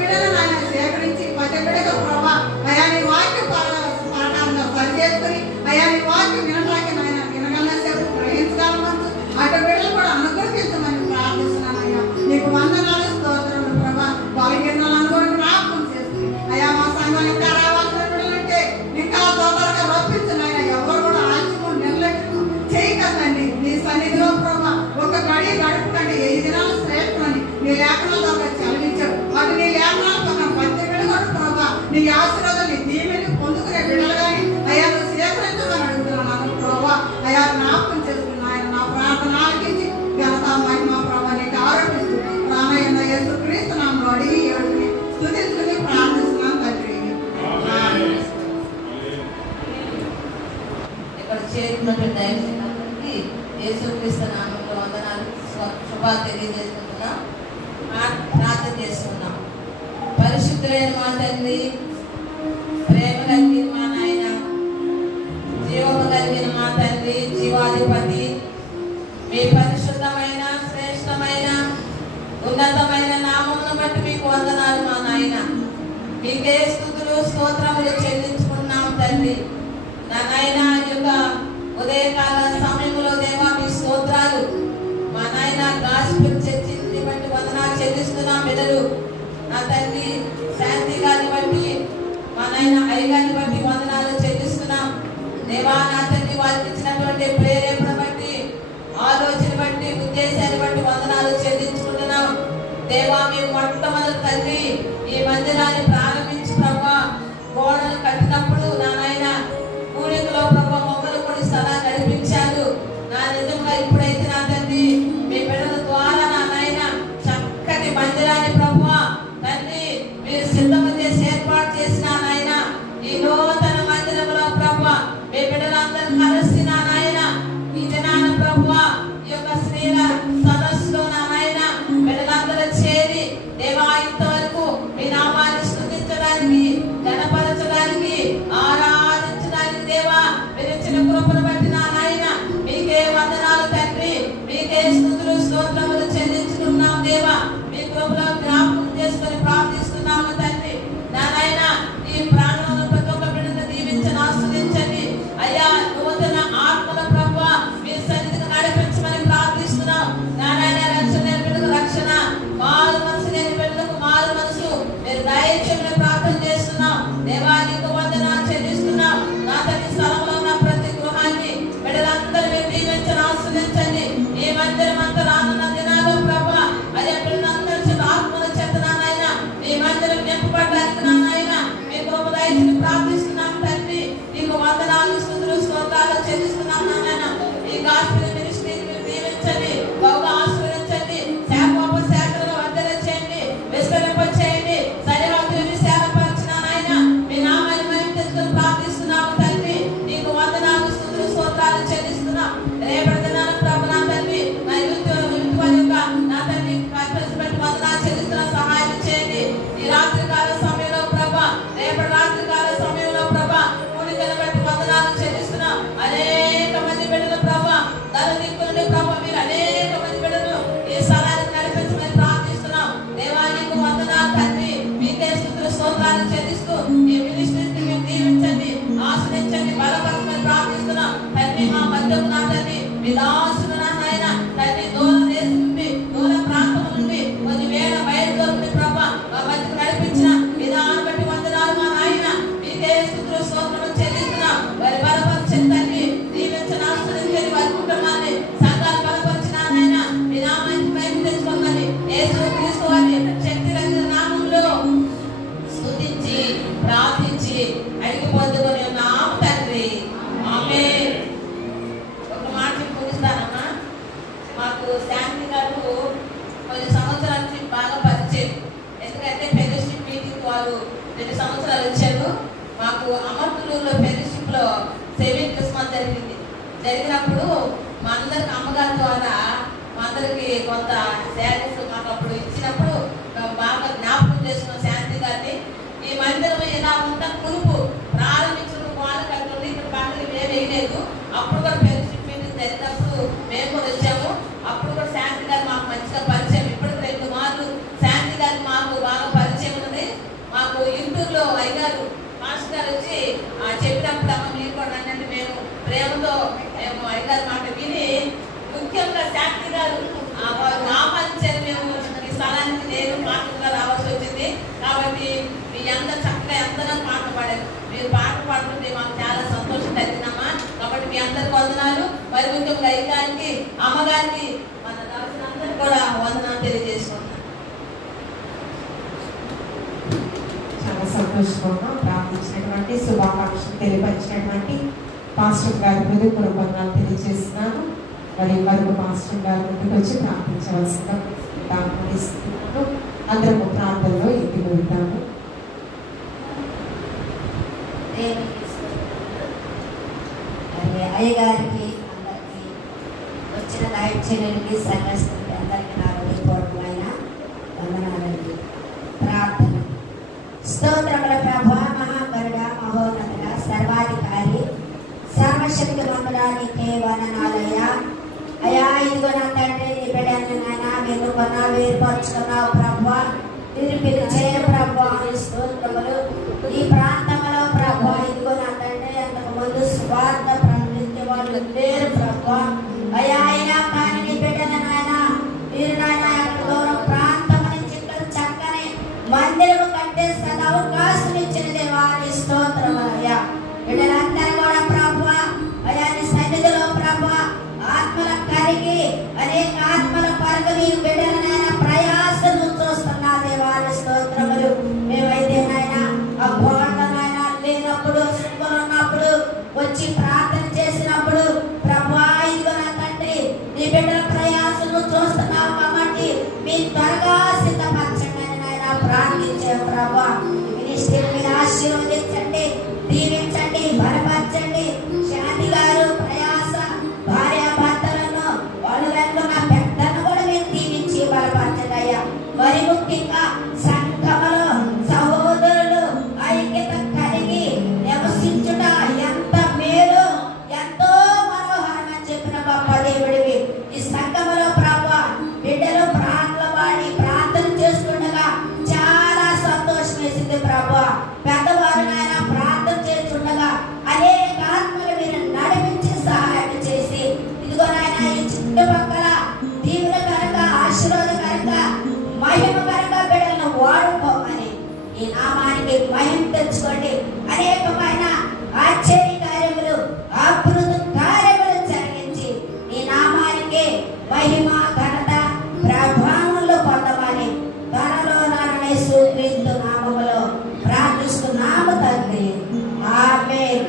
ప్రతి బిడ్డకు ప్రభా అయా నీ వాక్యం పాఠాలను సరి చేసుకుని అయా నీ వాక్యం వినడానికి నాయన వినగల సేపు గ్రహించగలవచ్చు అటు బిడ్డలు కూడా అనుగ్రహించమని ప్రార్థిస్తున్నాను అయ్యా నీకు వందనాలు స్తోత్రములు ప్రభా బలహీనలను కూడా జ్ఞాపకం చేసుకుని అయా మా సంఘాలు ఇంకా రావాల్సిన బిడ్డలంటే ఇంకా తొందరగా రప్పించున్నాయన ఎవరు కూడా ఆలస్యము నిర్లక్ష్యము చేయకండి నీ సన్నిధిలో ప్రభా ఒక గడి గడుపుకండి 5 దినాలు శ్రేష్టమని నీ లేఖనాల ద్వారా చదివించావు అటు నీ లేఖనాలు పక్కన ప్రతి బిడ్డ కూడా ప్రభా నీ ఆశీర్వాదాలు నీ దీవెని పొందుకునే బిడ్డలు కానీ అయ్యా నువ్వు సేకరించమని అడుగుతున్నాను ప్రభా అయా జ్ఞాపకం చేసుకుని ఆయన నా ప్రార్థన ఆలకించి ఘనత మహిమ ప్రభా నీకు ఆరోపిస్తూ ప్రాణాయన యేసుక్రీస్తు నామములో అడిగి ఏడుని స్తుతించుకుని ప్రార్థిస్తున్నాను తండ్రి. ఇక్కడ చేరినటువంటి దైవజనులందరికీ యేసుక్రీస్తు నామములో వందనాలు శుభాలు తెలియజేస్తున్నాం. ప్రార్థన చేసుకున్నాం. పరిశుద్ధులైన మా తండ్రి, ప్రేమ కలిగిన మా నాయన, జీవము కలిగిన మా తండ్రి, జీవాధిపతి, మీ పరిశుద్ధమైన శ్రేష్టమైన ఉన్నతమైన నామమును బట్టి మీకు వందనాలు మా నాయన. మీకే స్తుతులు స్తోత్రములు చెల్లించుకున్నాం తండ్రి. నా నాయన యొక్క ఉదయకాల సమయంలో దేవా మీ స్తోత్రాలు మా నాయన గాస్పెల్ చర్చిని బట్టి వందనాలు చెల్లిస్తున్నాం. బిడ్డలు నా తండ్రి శాంతి గారిని బట్టి మా నాయన అయ్యగారిని బట్టి వందనాలు చెల్లిస్తున్నాం. దేవా నా తండ్రి వారికి ఇచ్చినటువంటి ప్రేరేపణ బట్టి ఆలోచన బట్టి ఉద్దేశాన్ని బట్టి వందనాలు చెల్లించుకుంటున్నాం. దేవా మీరు మొట్టమొదటి తండ్రి ఈ మందిరాన్ని ప్రారంభించి ప్రభా గోడలు కట్టినప్పుడు నా నాయన కూడికలో ప్రభా మొక్కలు కూడా స్థలాన్ని నడిపించారు. నా నిజంగా ఇప్పుడైతే నా తండ్రి మీ బిడ్డల ద్వారా నా నాయన చక్కటి మందిరాన్ని ప్రభువా తండ్రి మీరు సిద్ధము చేసి ఏర్పాటు చేసిన నాయన ఈ నూతన మందిరంలో ప్రభువా మీ బిడ్డలందరూ కలిసి నా నాయన ఈ దినాన ప్రభువా ఈ యొక్క స్త్రీల సదస్సులో నా నాయన బిడ్డలందరూ చేరి దేవా ఇంతవరకు మీ నామాన్ని స్తుతించడానికి గణపరచడానికి ఆరాధించడానికి దేవా మీరు ఇచ్చిన కృపను బట్టి నా నాయన మీకే వందనాలు తండ్రి. మీకే స్తుతులు స్తోత్రములు చెల్లించుకున్నాం దేవా. మీ కృపలో జ్ఞాపకం చేసుకొని ప్రార్థిస్తున్నాము తండ్రి. నా నాయన ఈ ప్రాణంలో ప్రతి ఒక్క బిడ్డను దీవించని ఆస్వాదించండి అయ్యా. నూతన ఆత్మల ప్రభువా మీ సన్నిధికి నడిపించమని ప్రార్థిస్తున్నాం. నా నాయన రక్షణ లేని బిడ్డకు రక్షణ, మారు మనసు లేని బిడ్డలకు మారు మనసు మీరు దయచేయమని ప్రార్థన చేస్తున్నాం దేవా. నీకు వందనాలు చెల్లిస్తున్నాం. నా తల్లి స్థలంలో ఉన్న ప్రతి గృహాన్ని బిడ్డలందరూ మీరు దీవించని ఆస్వాదించండి. ఈ మందిరం అంతా రానున్న దినాల్లో ప్రభువా అదే బిడ్డలందరూ చేత ఆత్మల చేత నాయన ఈ మందిరం నింపబడడానికి నాయన మీ కృప దయచేసి ప్రార్థిస్తున్నాం తండ్రి. నీకు వందనాలు స్తుతులు స్తోత్రాలు చెల్లిస్తున్నాం నాయన. ఈ గాస్పెల్ మినిస్ట్రీని మీరు దీవించండి, బహుగా ఆశీర్వదించండి, శాఖోపశాఖలుగా వర్ధన చేయండి, విస్తరింప చేయండి, సరిహద్దులు విశాలపరిచిన నాయన మీ నామాన్ని మేము తెలుసుకుని ప్రార్థిస్తున్నాము తండ్రి. నీకు వందనాలు స్తుతులు స్తోత్రాలు చెల్లిస్తున్నాం. రేపటి దినాన ప్రభు నా తండ్రి నా యూత్ వారి యొక్క నా తండ్రి బట్టి వందనాలు చెల్లిస్తున్న సహాయం చేయండి. ఈ రాత్రి కాల సమయంలో ప్రభా రేపటి రాత్రి కాల సమయంలో ప్రభా కూడికను బట్టి వందనాలు చెల్లిస్తున్నాం. అనేక మంది బిడ్డలు ప్రభా ధర దిక్కులని ప్రభా మీరు అనేక మంది బిడ్డలు ఈ స్థలానికి నడిపించమని ప్రార్థిస్తున్నాం దేవా. నీకు వందనాలు తండ్రి. మీకే స్తుతులు స్తోత్రాలు చెల్లిస్తూ ఈ మినిస్ట్రీని మీరు దీవించండి, ఆశ్రయించండి, బలపరచమని ప్రార్థిస్తున్నాం తండ్రి. మా మధ్యకు నా తండ్రి మీ దాసులు నా నాయన తండ్రి దూర దేశం నుండి దూర ప్రాంతం నుండి కొన్ని వేల మైళ్ళ దూరం నుండి ప్రభా మా మధ్యకు నడిపించిన విధానం బట్టి వందనాలు మా నాయన. మీకే స్తుతులు స్తోత్రములు చెల్లిస్తున్నాం. వారి బలపరచండి తండ్రి, దీవించని ఆశ్రయించండి, వారి కుటుంబాన్ని సంఘాలు బలపరిచిన నాయన మీ నామాన్ని మేము తెచ్చుకోమని యేసుక్రీస్తు వారి శక్తి కలిగిన నామంలో స్తుతించి ప్రార్థించి అడిగి పొందుకొని ఉన్నాం తండ్రి. ఆమేన్. ఒక మాట ముగిస్తానమ్మా. మాకు శాంతి గారు కొన్ని సంవత్సరాల నుంచి బాగా పరిచయం. ఎందుకంటే ఫెలోషిప్ మీటింగ్ వారు 2 సంవత్సరాలు వచ్చారు. మాకు అమర్తులూరులో ఫెలోషిప్ లో 7th క్రిస్మస్ జరిగినప్పుడు మా అందరికి అమ్మగారి ద్వారా మా అందరికి కొంత శారీస్ మాకు అప్పుడు ఇచ్చినప్పుడు బాగా జ్ఞాపకం చేసుకున్న శాంతి గారిని. ఈ మందిరం ఇలా ఉంటా కురుపు ప్రారంభించిన వాళ్ళు కట్టుంది. ఇప్పుడు పండుగ మేము వేయలేదు. అప్పుడు కూడా ఫెలోషిప్ మీటింగ్ జరిగినప్పుడు మేము కూడా వచ్చాము. అప్పుడు కూడా శాంతి గారు మాకు మంచిగా పరిచయం. ఇప్పుడు 2 మార్లు శాంతి గారికి మాకు బాగా పరిచయం ఉన్నది. మాకు ఇంటూరులో అయ్యారు మాస్టర్ గారు వచ్చి చెప్పినప్పుడు అమ్మ మీరు కూడా అంటే మేము ప్రేమతో మేము అయ్యారు మాట విని ముఖ్యంగా శాంతి గారు వారు ఆహ్వానించారు. మేము ఈ స్థలానికి నేను పాటలుగా రావాల్సి వచ్చింది. కాబట్టి మీ అందరూ చక్కగా ఎంతనో పాటలు పాడారు. మీరు పాటలు పాడుతుంటే మాకు చాలా సంతోషం కలిగిందమ్మా. కాబట్టి మీ అందరికి వందనాలు. మరి ముఖ్యంగా అయ్యగారికి అమ్మగారికి మన దర్శనందరూ కూడా వందనాలు తెలియజేసుకుంటున్నాను. చాలా సంతోషంగా ప్రార్థించినటువంటి శుభాకాంక్షలు తెలియపరిచినటువంటి పాస్టర్ గారి హృదయపూర్వక వందనాలు తెలియజేస్తున్నాను. మరి మరొక పాస్టర్ గారి ముందుకు వచ్చి ప్రార్థించవలసిందిగా ప్రార్థిస్తున్నాను. అందరము ప్రార్థనలో ఇంటికి వెళ్తాము. అయ్యగారికి అందరికీ వచ్చిన నాయకులకి సంఘస్థులకి అందరికీ నా హృదయపూర్వకమైన వందనాలండి. ప్రార్థన. స్తోత్రముల ప్రభువా, మహాగరుడ, మహోన్నతుడ, సర్వాధికారి, సర్వశక్తి మందుడానికి వందనాలయ్యా. అయ్యా ఇదిగో నా తండ్రి నీ బిడ్డని నాయన వెనుకొన్నా వేరుపరుచుకున్నావు ప్రభువా. మీరు పిలిచే ప్రభువా స్తోత్రములు. ఈ ప్రాంతంలో ప్రభువా ఇదిగో నా తండ్రి అంతకు ముందు స్వార్థ ప్రకటించే వాళ్ళు లేరు ప్రభువా. అయ్యా అయినా కానీ నీ బిడ్డని నాయన మీరు నాయన దూరం ప్రాంతం నుంచి ఇక్కడ చక్కని మందిరం కట్టే అవకాశం ఇచ్చిన దేవాన్ని స్తోత్రములయ్యా. బిడ్డలందరూ కూడా ప్రభువా అయ్యా నీ సన్నిధిలో ప్రభువా ఆత్మల కరిగి అనేక ఆత్మల పరకు నీ బిడ్డలనైనా ప్రయాసం చూస్తున్నా దేవాన్ని స్తోత్రములు. మేమైతే నాయన ఆ గోడలనైనా లేనప్పుడు సుఖం ఉన్నప్పుడు వచ్చి ప్రార్థన చేసినప్పుడు ప్రభువా ఇదిగో నా తండ్రి నీ బిడ్డల ప్రయాసం చూస్తున్నావు కాబట్టి మీ త్వరగా సిద్ధపరచండి నాయన ప్రార్థించే ప్రభువా. మినిస్ట్రీని మీరు ఆశీర్వదించండి, దీవించండి, బలపరచండి. శాంతి గారు ప్రయాస భార్యాభర్తలను వాళ్ళు వెనుకున్న పెద్దను కూడా మీరు దీవించి బలపరచండి అయ్యా. మరి ముఖ్యంగా సంఘములో సహోదరులు ఐక్యత కలిగి నివసించుట ఎంత మేలు, ఎంతో మనోహరం అని చెప్పిన గొప్ప దేవుడివి. ఈ సంఘములో ప్రభువా బిడ్డలు ప్రాణుల వాడి ప్రార్థన చేస్తుండగా చాలా సంతోషం వేసింది ప్రభువా. పెద్దవారు నాయన ప్రార్థన చేస్తుండగా అనేక ఆత్మలు మీరు నడిపించి సహాయం చేసి ఇదిగో నాయన ఈ చుట్టుపక్కల దీవులకరంగా ఆశీర్వాదకరంగా మహిమకరంగా బిడ్డలను వాడుకోమని ఈ నామానికి మహిమ తెచ్చుకోండి. అనేకమైన ఆశ్చర్య కార్యములు అద్భుత కార్యములు జరిగించి ఈ నామానికి మహిమ ఘనత ప్రభావములు పొందమని త్వరలో యేసు క్రీస్తు నామములో ప్రార్థిస్తున్నాము తండ్రి. ఆమేన్.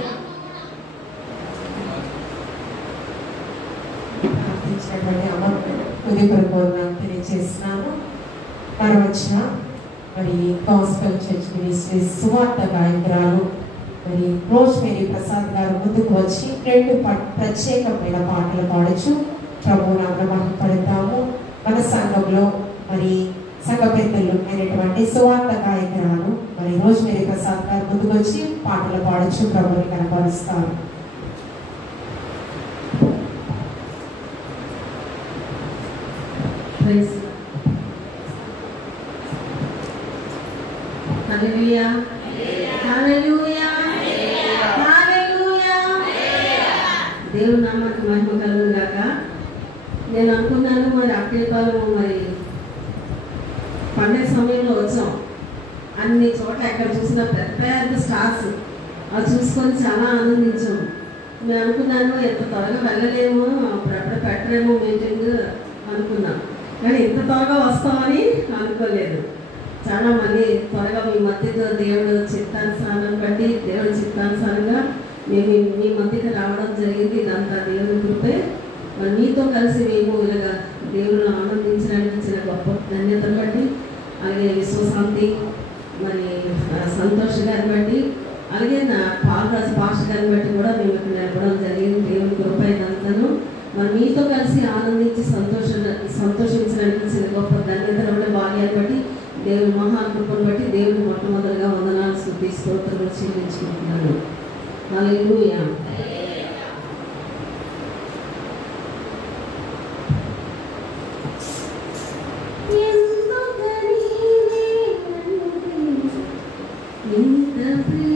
ప్రార్థించినటువంటి హృదయపూర్వకంగా తెలియజేస్తున్నాను. మరొచ్చిన మరి గాస్పెల్ చర్చ్ మినిస్ట్రీ సువార్త గాయకురాలు మరి రోజ్మేరీ ప్రసాద్ గారు ముందుకు వచ్చి 2 ప్రత్యేకమైన పాటలు పాడచ్చు. ప్రభు నామమున పడతాము. మన సంఘంలో మరి సంఘ పెద్దలు అయినటువంటి సువార్త గాయకురాలు మరి రోజ్మేరీ ప్రసాద్ గారు ముందుకు వచ్చి పాటలు పాడచ్చు. ప్రభుని కనపరుస్తారు. హల్లెలూయా, హల్లెలూయా, హల్లెలూయా. దేవుని నామానికి మహిమ కలుగును గాక. నేను అనుకున్నాను మరి అక్షయపాలెం మరి పండగ సమయంలో వచ్చాం. అన్ని చోట్ల ఎక్కడ చూసినా పెద్ద పెద్ద స్టార్స్ అవి చూసుకొని చాలా ఆనందించాం. నేను అనుకున్నాను ఎంత త్వరగా వెళ్ళలేము, అప్పుడప్పుడు పెట్టలేము మీటింగ్ అనుకున్నాం. కానీ ఇంత త్వరగా వస్తామని అనుకోలేదు. చాలా మళ్ళీ త్వరగా మీ మధ్యలో దేవుడు చిత్తానుసారం బట్టి దేవుడి చిత్తానుసారంగా మేము మీ మధ్యకి రావడం జరిగింది. ఇదంతా దేవుని కృపే. మరి మీతో కలిసి మేము ఇలాగా దేవుళ్ళని ఆనందించడానికి ఇచ్చిన గొప్ప ధన్యతను బట్టి, అలాగే విశ్వశాంతి మరి సంతోష్ గారిని బట్టి, అలాగే నా పాలరాజు భాష గారిని బట్టి కూడా మేము ఇక్కడ నిలబడడం జరిగింది. దేవుని కృప ఇదంతాను మరి మీతో కలిసి ఆనందించి సంతోషించడానికి ఇచ్చిన గొప్ప ధన్యతను భాగ్యాన్ని బట్టి దేవుని మహాకృపను బట్టి దేవుని మొట్టమొదటిగా వందనాలు స్తుతి స్తోత్రాలు చెల్లించుకుంటున్నాను. హల్లెలూయా. ఇంత Thank you.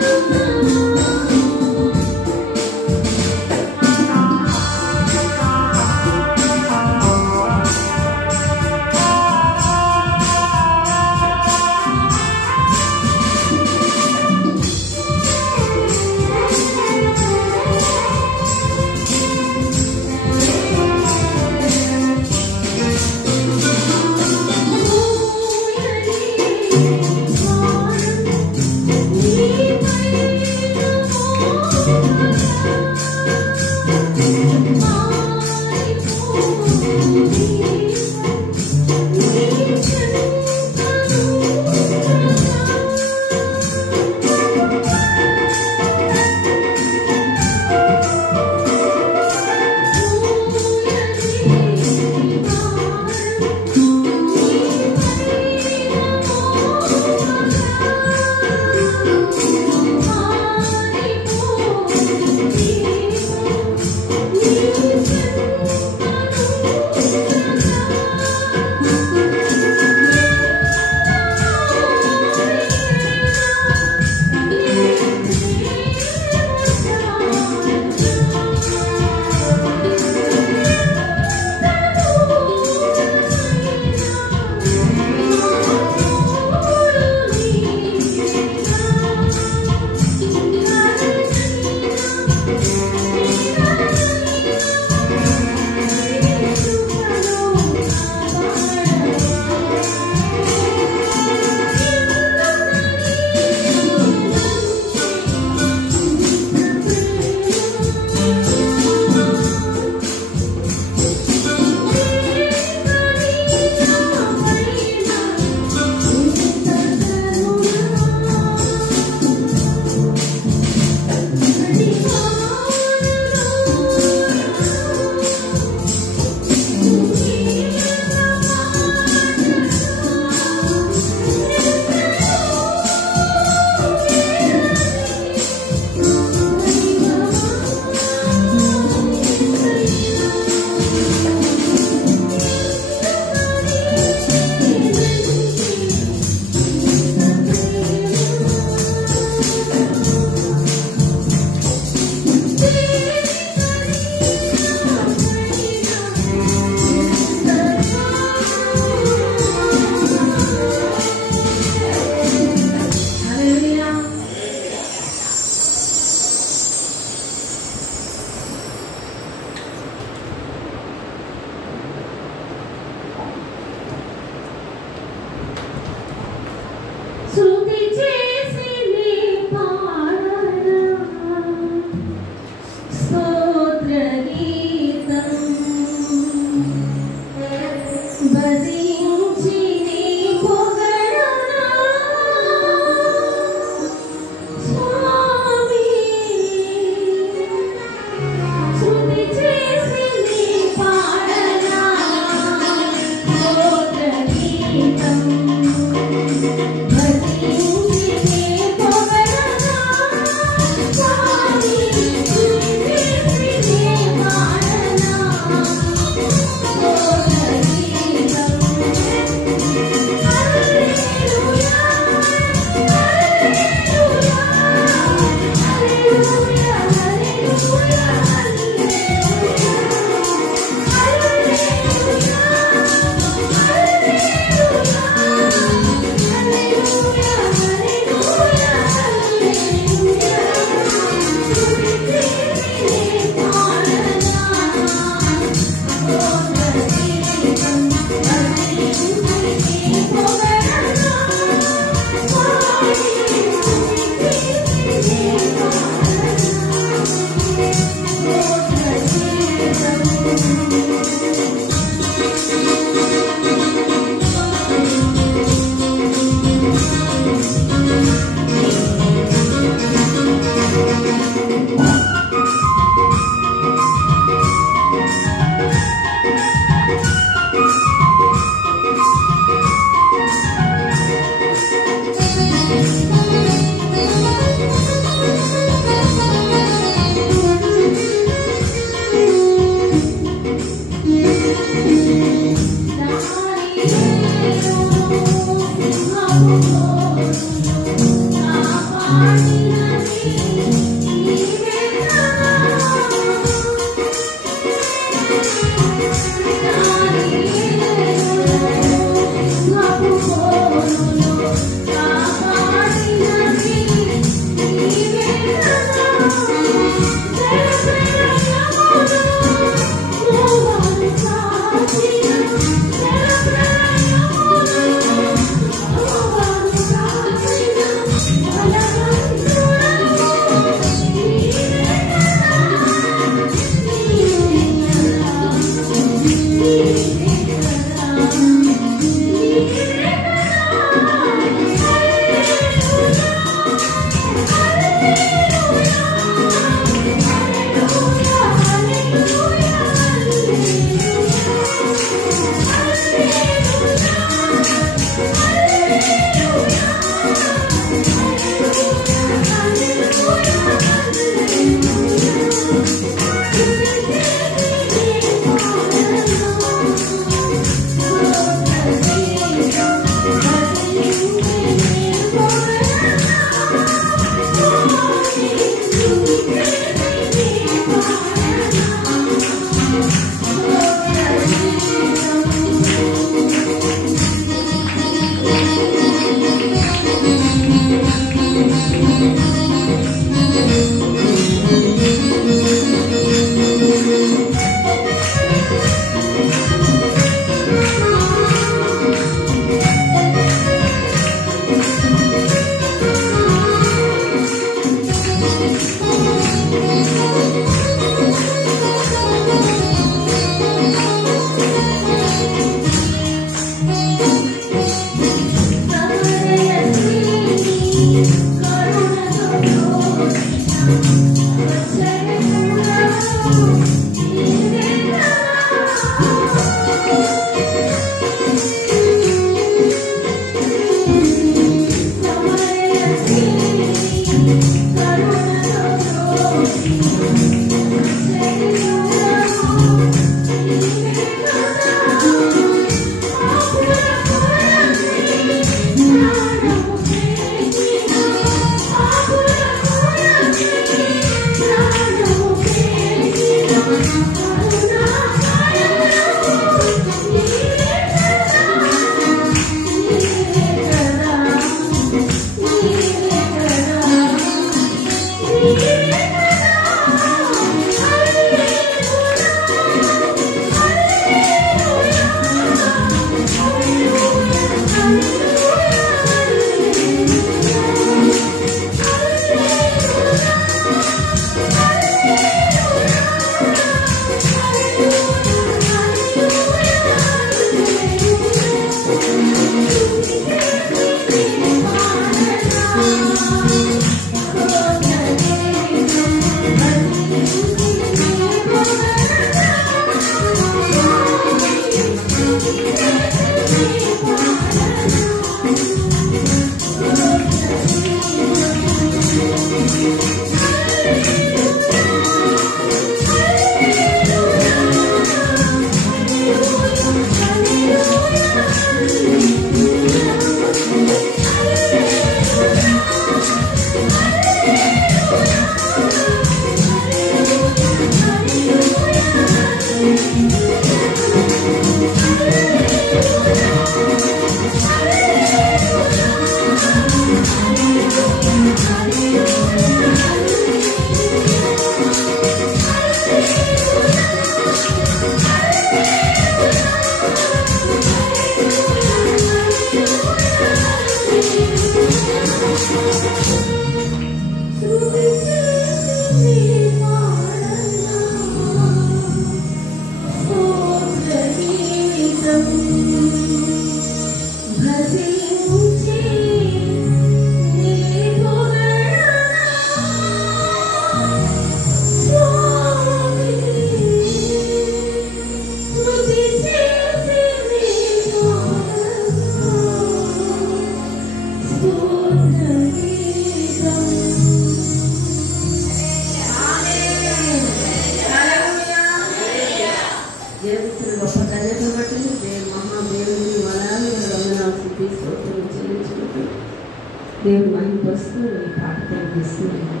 తెలియజేస్తున్నాను.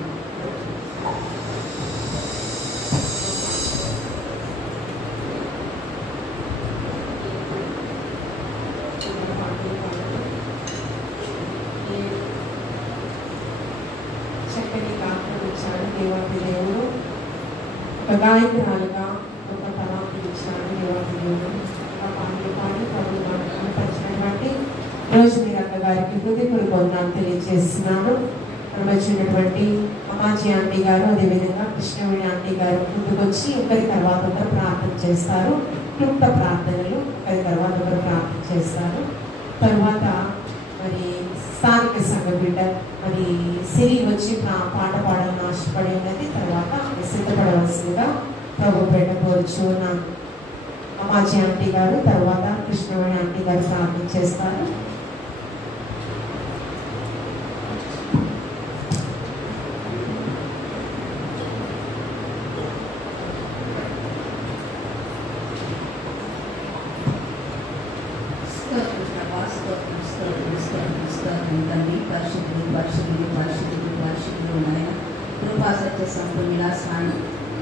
చక్కని గాత్రం ఇచ్చాడు దేవాది దేవుడు. ఒక గాయకురాలుగా ఒక తలాంతి ఇచ్చాడు దేవాది దేవుడు. ఆ పాటలు పాడి ప్రభు మనకు పరిచినటువంటి రోజుని రక్క గారికి హృదయపూర్వక వందనాలు తెలియజేస్తున్నాను. మనం వచ్చినటువంటి అమ్మాజీ ఆంటీ గారు, అదేవిధంగా కృష్ణవేణి ఆంటీ గారు ముందుకొచ్చి ఒకరి తర్వాత ఒకరు ప్రార్థన చేస్తారు. క్లుప్త ప్రార్థనలు ఒకరి తర్వాత ఒకరు ప్రార్థన చేస్తారు. తర్వాత మరి స్థానిక సంఘ బిడ్డ మరి సిరి వచ్చి పాట పాడాలని ఆశపడి ఉన్నది. తర్వాత సిద్ధపడవలసిందిగా ప్రభు బిడ్డ కోరుచు అమ్మాజీ ఆంటీ గారు, తర్వాత కృష్ణవేణి ఆంటీ గారు ప్రార్థన చేస్తారు.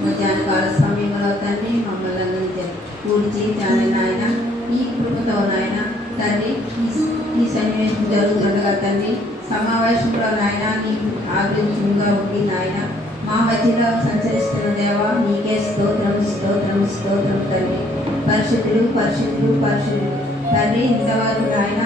మధ్యాహ్నకాల సమయంలో తండ్రి మమ్మల్ని అందరినీ కూర్చి నాయన ఈ కృపతో నాయన తండ్రి ఈ సన్నివేశం జరుగుతుండగా తండ్రి సమావేశంలో నాయన నీ ఆగ్రహంగా ఉండి నాయన మా మధ్యలో సంచరిస్తున్న దేవా నీకే స్తోత్రం స్తోత్రం స్తోత్రం తండ్రి. పరిశుద్ధులు పరిశుద్ధులు పరిశుద్ధులు తండ్రి. ఇంతవరకు నాయన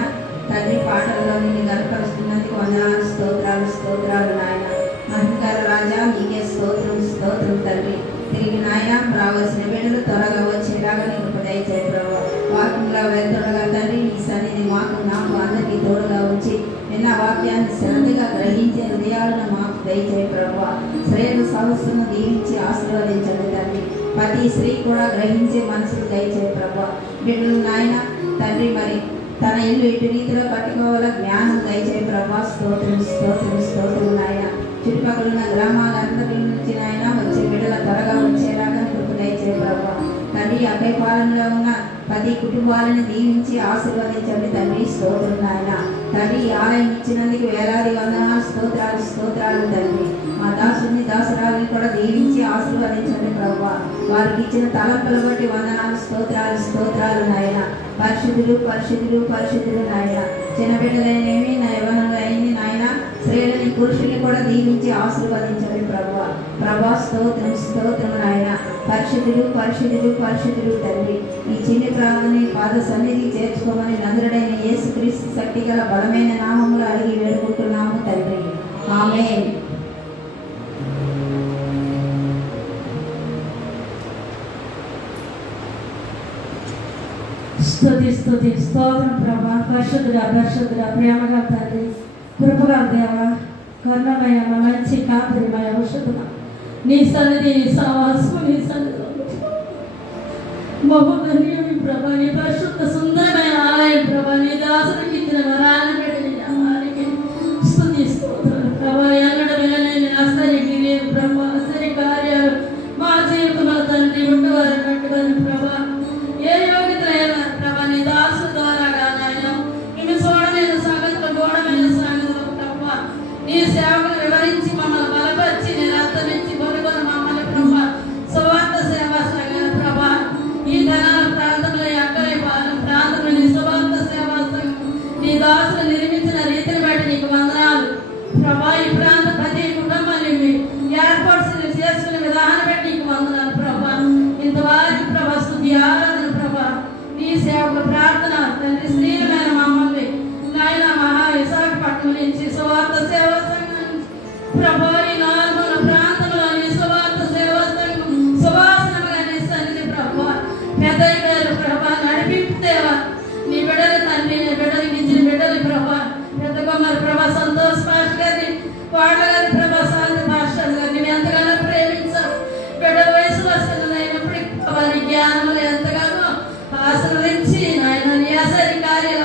తండ్రి పాటల్లో నిన్ను కనపరుస్తున్నందుకు వందనాలు స్తోత్రాలు స్తోత్రాలు నాయన. మహిమగల రాజా నీకే స్తోత్రం స్తోత్రం తండ్రి. తిరిగి నాయన రావాల్సిన బిడ్డలు త్వరగా వచ్చేలాగా నీకు దయచేయ ప్రభావ. వాక్యంలో వెళ్తుండగా తండ్రి నీ సన్నిధి మాకు నాకు అందరికీ తోడుగా ఉంచి విన్న వాక్యాన్ని శ్రద్ధగా గ్రహించే హృదయాలను మాకు దయచేయ ప్రభావ. శ్రేణు సమస్యను దీవించి ఆశీర్వదించండి తండ్రి. ప్రతి స్త్రీ కూడా గ్రహించే మనసులు దయచేయ ప్రభావ. బిడ్డలు నాయన తండ్రి మరి తన ఇల్లు ఇటు రీతిలో కట్టుకోవాల జ్ఞానం దయచేయ ప్రభా. స్తోత్రం స్తోత్రం స్తోత్రం నాయన. చుట్టుపక్కల ఉన్న గ్రామాలందరి నుంచి నాయన వచ్చే బిడ్డల త్వరగా వచ్చేలాగా కృప దయచేయ ప్రభా. తండ్రి అక్కడి పాలనలో ఉన్న ప్రతి కుటుంబాలను దీవించి ఆశీర్వదించండి తండ్రి. స్తోత్రం నాయన. తండ్రి ఈ ఆలయం ఇచ్చినందుకు వేలాది వందనాలు స్తోత్రాలు స్తోత్రాలు తండ్రి. మా దాసుని దాసురాలను కూడా దీవించి ఆశీర్వదించండి ప్రభా. వారికి ఇచ్చిన తలంపులు బట్టి వందనాలు స్తోత్రాలు స్తోత్రాలు నాయన. పరిశుద్ధులు పరిశుద్ధులు పరిశుద్ధులు నాయన. చిన్న బిడ్డలైనవి నా యవ్వనంలో అయింది నాయన. స్త్రీలని పురుషుల్ని కూడా దీవించి ఆశీర్వదించండి ప్రభా. ప్రభా స్తోత్రం స్తోత్రం నాయన. పరిశుద్ధులు పరిశుద్ధులు పరిశుద్ధులు తండ్రి. ఈ చిన్ని ప్రాణుని పాద సన్నిధి చేర్చుకోమని నందుడైన యేసుక్రీస్తు శక్తి గల బలమైన నామములు అడిగి వేడుకుంటున్నాము తండ్రి. ఆమేన్. స్తుతి స్తుతి స్తోత్రం ప్రభా. పరిశుద్ధుడా పరిశుద్ధుడా ప్రేమగా తండ్రి, కృపగా దేవ, కరుణమయ మంచి కాపురిమయ ఔషధుడ, నీ సన్నిధి నీ సావాసము నీ సన్నిధిలో బహుధన్యమి ప్రభా. నీ పరిశుద్ధ సుందరమైన ఆలయం ప్రభా. నీ దాసునికి ఇచ్చిన వరాన్ని బట్టి నీ నామానికి స్తుతి స్తోత్రాలు ప్రభా. ఎన్నడ వినలేని ఆశ్చర్యక్రియలు బ్రహ్మ ఆశ్చర్య కార్యాలు మా జీవితంలో తండ్రి ఉండవారన్నట్టుగా ప్రభా. ఏ యోగ్యతలైనా ప్రభా నీ దాసు ద్వారాగా నాయన మేము చూడలేని సంగతులు గోడమైన సంగతులు ప్రభా నీ సేవలు వివరించి మమ్మల్ని బలపరిచి నిరంతరించి కొనుగోలు మమ్మల్ని ప్రభా సువార్త సేవా సంఘం ప్రభా. ఈ ధనాల ప్రాంతంలో ఎక్కడి ప్రాంతంలో నీ సువార్త సేవా సంఘం నీ దాసులు నిర్మించిన రీతిని బట్టి నీకు వందనాలు ప్రభా. ఈ ప్రాంత ప్రతి కుటుంబాన్ని ఏర్పాటు చేసుకునే విధానం బట్టి నీకు వందనాలు ప్రభా. ఇంతవారికి ప్రభా స్తుతి ఆరాధన ప్రభా. నీ సేవకు ప్రార్థన తండ్రి. స్త్రీలమైన మమ్మల్ని నాయన మహా విశాఖపట్నం నుంచి సువార్త సేవా సంఘం నుంచి ప్రభా ఈ నాలుగుల ప్రాంతంలో నీ సువార్త సేవా సంఘం సువాసనగా నీ సన్నిధి ప్రభా. పెద్ద గారు ప్రభా నడిపిస్తేవా నీ బిడ్డలు తండ్రి. నీ బిడ్డలకి ఇచ్చిన బిడ్డలు ప్రభా. పెద్ద కుమారు ప్రభా సంతోష్ పాస్టర్ గారిని, వాళ్ళ గారి ప్రభా శాంతి పాస్టర్ గారిని మేము ఎంతగానో ప్రేమించాం. బిడ్డ వయసు వస్తున్నదైనప్పుడు వారి జ్ఞానములు ఎంతగానో ఆశీర్వదించి నాయన నీ ఆశ్చర్య కార్యాలు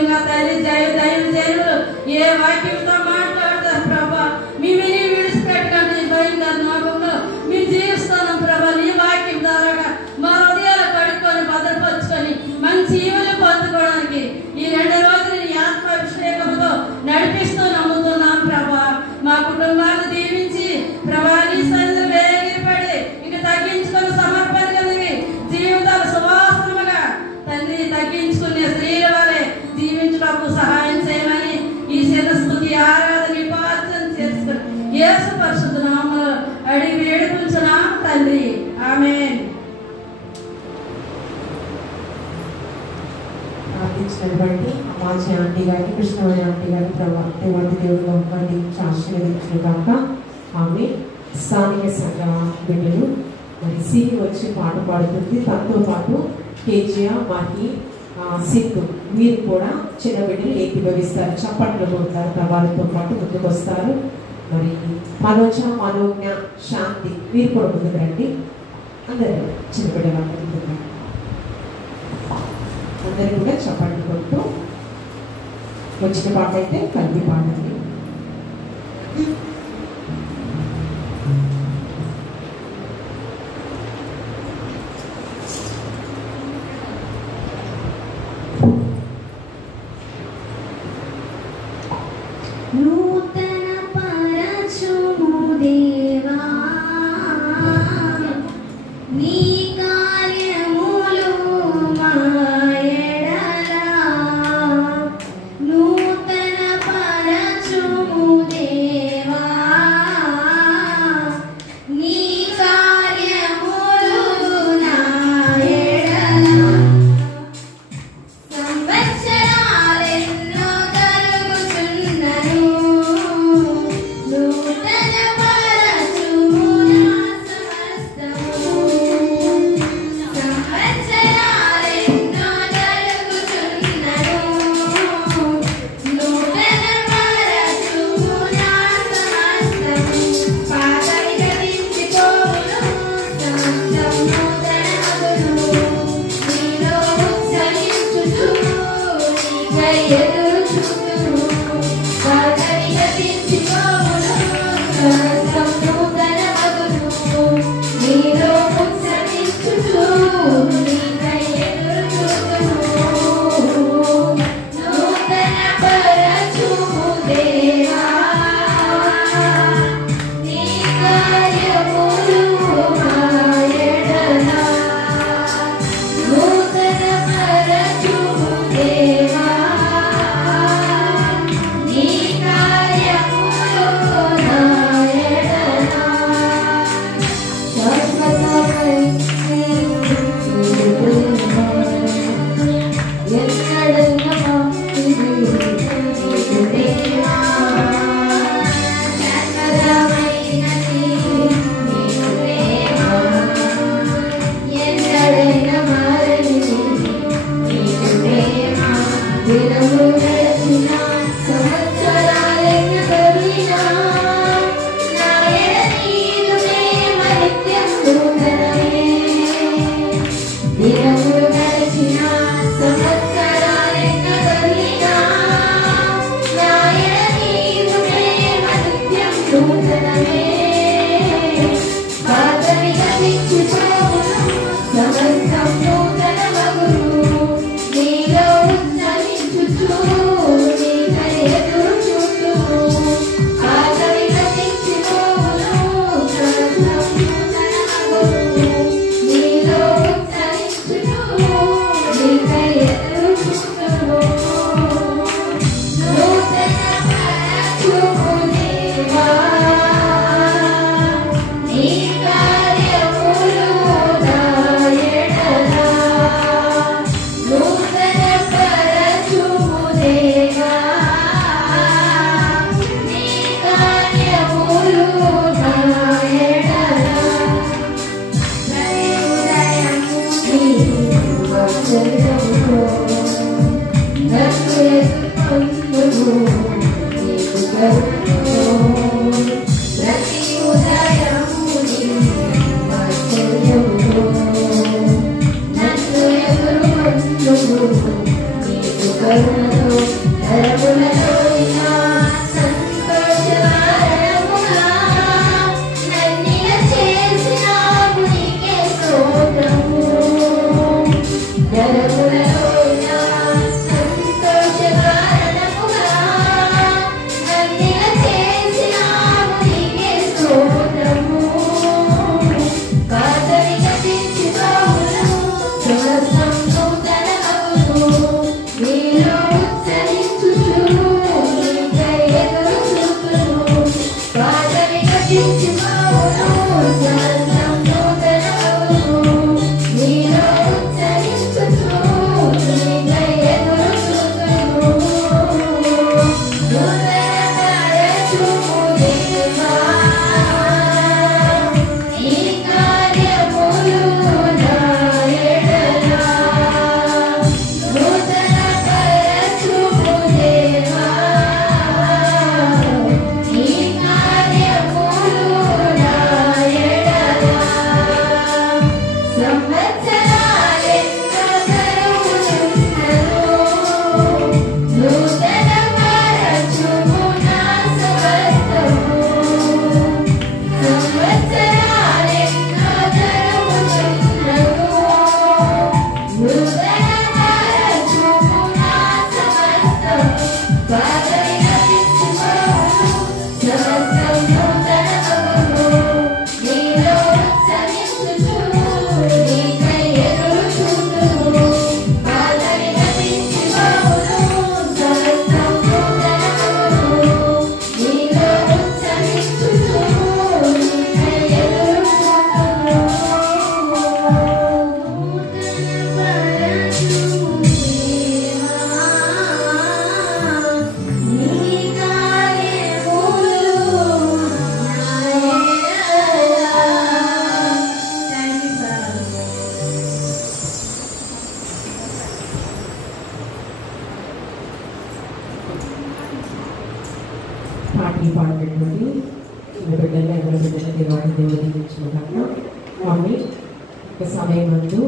ముఖ్యంగా తల్లి దైవజనులు ఏ వాక్యంతో మాట్లాడతారు ప్రభా, మీ విని విడిచిపెట్టకండి భయంకర లోకంలో మేము జీవిస్తున్నాం ప్రభా. నీ వాక్యం ద్వారా మా హృదయాలు కడుక్కొని భద్రపరుచుకొని మంచి ఈవులు పొందుకోవడానికి ఈ 2 రోజులు నీ ఆత్మాభిషేకంతో నడిపిస్తూ నమ్ముతున్నాం ప్రభా. మా కుటుంబాన్ని దీవించి ప్రభా నీ సన్నిధిలో వేగిరపడి ఇంక తగ్గించుకొని సమర్పణ కలిగి జీవితాలు సువాసనముగా తండ్రి తగ్గించుకునే స్త్రీల వలె జీవించడానికి సహాయం చేయమని ఈ శిరస్సుకి ఆరాధన పార్చన చేసుకుని యేసు పరిశుద్ధ నామములో అడిగి వేడుకుంటున్నాం తండ్రి, ఆమేన్. ప్రార్థించినటువంటి అమ్మాజీ ఆంటీ గారిని, కృష్ణవాణి ఆంటీ గారిని దేవాది దేవుడు బహుమతి ఆశీర్వదించిన కాక ఆమె స్థానిక సంఘ బిడ్డలు మరి సిరి వచ్చి పాట పాడుతుంది. తనతో పాటు కేజీఆర్ మాకి సిద్ధు వీరు కూడా చిన్న బిడ్డలు ఏకీభవిస్తారు, చప్పట్లు కొడతారు, వారితో పాటు ముందుకు వస్తారు. మరి మనోజ, మనోజ్ఞ, శాంతి వీరు కూడా ముందుకు రండి. అందరూ చిన్న బిడ్డలు అందరూ కూడా చప్పట్లు కొడుతూ వచ్చిన పాట అయితే కలిపి పాడండి. నూతన పరచుము దేవా నీ కార్యములు మా ఎడల, నూతన పరచుము దేవా నీ కార్యములు నా ఎడల. సంవత్సరాలెన్నో కలుగుచున్నను, నూతన పరచుము నా సమస్తము. సంవత్సరాలెన్నో కలుగుచున్నను, నూతన పరచుము నా సమస్తము. పాతవి గతించిపోవును, సమస్తం నూతనమగును. నీలో ఉత్సహించుచు నీకై ఎదురు చూతును. పాతవి గతించిపోవును, సమస్తం నూతనమగును. నీలో ఉత్సహించుచు నీకై ఎదురు చూతును. నూతన పరచుము దేవా నీ కార్యములు మా ఎడల, నూతన పరచుము దేవా నీ కార్యములు నా ఎడల. Thank you. పాటలు పాడినటువంటి బిడ్డలు ఎవరి బిడ్డలు దేవాన్ని దేవుడు దీవించుకున్నాక మమ్మీ ఒక సమయం ముందు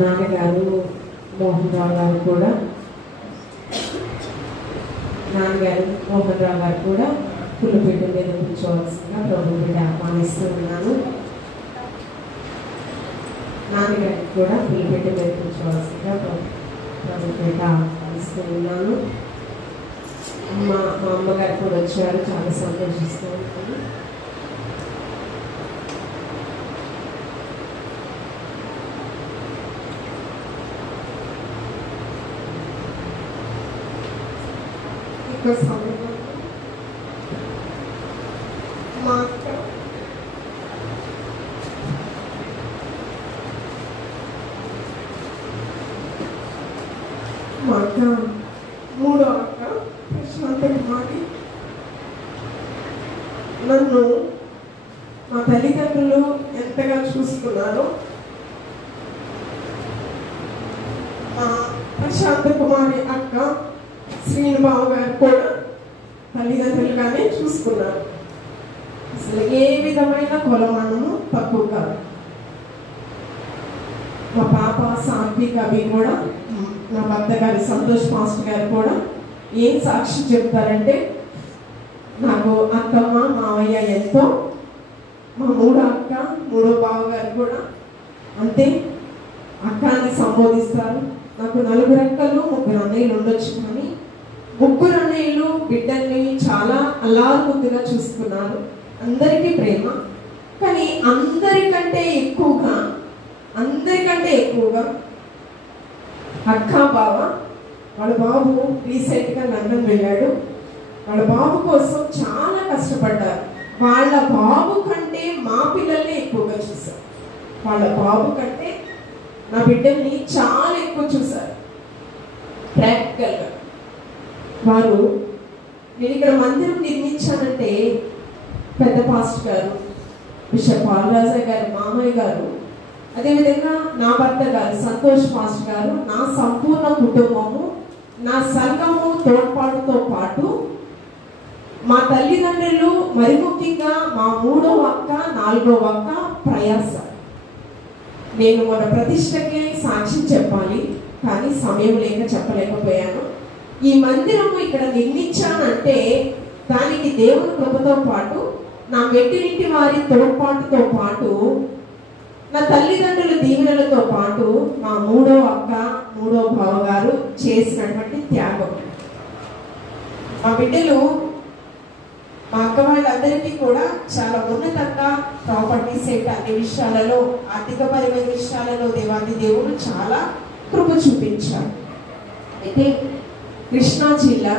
నాన్నగారు మోహన్ రావు గారు కూడా పుల్లపీఠ మీద కూర్చోవలసిందిగా ప్రభు బిడ్డ ఆహ్వానిస్తూ ఉన్నాను. నాన్నగారికి కూడా పుల్లపీఠ మీద కూర్చోవలసిందిగా ప్రభు బిడ్డ ఆహ్వానిస్తూ ఉన్నాను. మా అమ్మగారు కూడా వచ్చారు, చాలా సంతోషిస్తూ ఉంటాను. ఎక్కువ సమయం మా అక్క మూడో అక్క ప్రశాంత కుమారి నన్ను మా తల్లిదండ్రులు ఎంతగా చూసుకున్నారో మా ప్రశాంత కుమారి అక్క శ్రీనిబాబు గారు కూడా తల్లిదండ్రులుగానే చూసుకున్నారు. అసలు ఏ విధమైన కొలమానము తక్కువ కాదు. మా పాప శాంతి కవి కూడా నా భర్త గారి సంతోష్ మాస్టర్ గారు కూడా ఏం సాక్షి చెప్తారంటే నాకు అత్తమ్మ మావయ్య ఎంతో, మా మూడో అక్క మూడో బావ గారు కూడా అంతే అక్కని సంబోధిస్తారు. నాకు 4 అక్కలు 3 అన్నయ్యలు ఉండొచ్చు, కానీ 3 అన్నయ్యలు బిడ్డల్ని చాలా అల్లారుముద్దుగా చూసుకున్నారు. అందరికీ ప్రేమ, కానీ అందరికంటే ఎక్కువగా అక్క బావ, వాళ్ళ బాబు రీసెంట్గా లండన్ వెళ్ళాడు. వాళ్ళ బాబు కోసం చాలా కష్టపడ్డారు. వాళ్ళ బాబు కంటే మా పిల్లల్ని ఎక్కువగా చూశారు. వాళ్ళ బాబు కంటే నా బిడ్డల్ని చాలా ఎక్కువ చూశారు. ప్రాక్టికల్గా వారు నేను ఇక్కడ మందిరం నిర్మించానంటే పెద్ద పాస్టర్ గారు, బిషప్ పాలరాజా గారు, మామయ్య గారు, అదేవిధంగా నా భర్త గారు సంతోష్ మాస్టర్ గారు, నా సంపూర్ణ కుటుంబము, నా సంఘము తోడ్పాటుతో పాటు మా తల్లిదండ్రులు, మరి ముఖ్యంగా మా 3వ అక్క 4వ అక్క ప్రయాస. నేను మన ప్రతిష్టకి సాక్ష్యం చెప్పాలి, కానీ సమయం లేక చెప్పలేకపోయాను. ఈ మందిరము ఇక్కడ నిర్మించానంటే దానికి దేవుని కృపతో పాటు, నా మెట్టినింటి వారి తోడ్పాటుతో పాటు, నా తల్లిదండ్రుల దీవెనలతో పాటు మా 3వ అక్క 3వ బావ గారు చేసినటువంటి త్యాగం. మా బిడ్డలు, మా అక్క వాళ్ళందరికీ కూడా చాలా ఉన్నతంగా ప్రాపర్టీ సెట్ అన్ని విషయాలలో, ఆర్థికపరమైన విషయాలలో దేవాది దేవుడు చాలా కృప చూపించాడు. అయితే కృష్ణా జిల్లా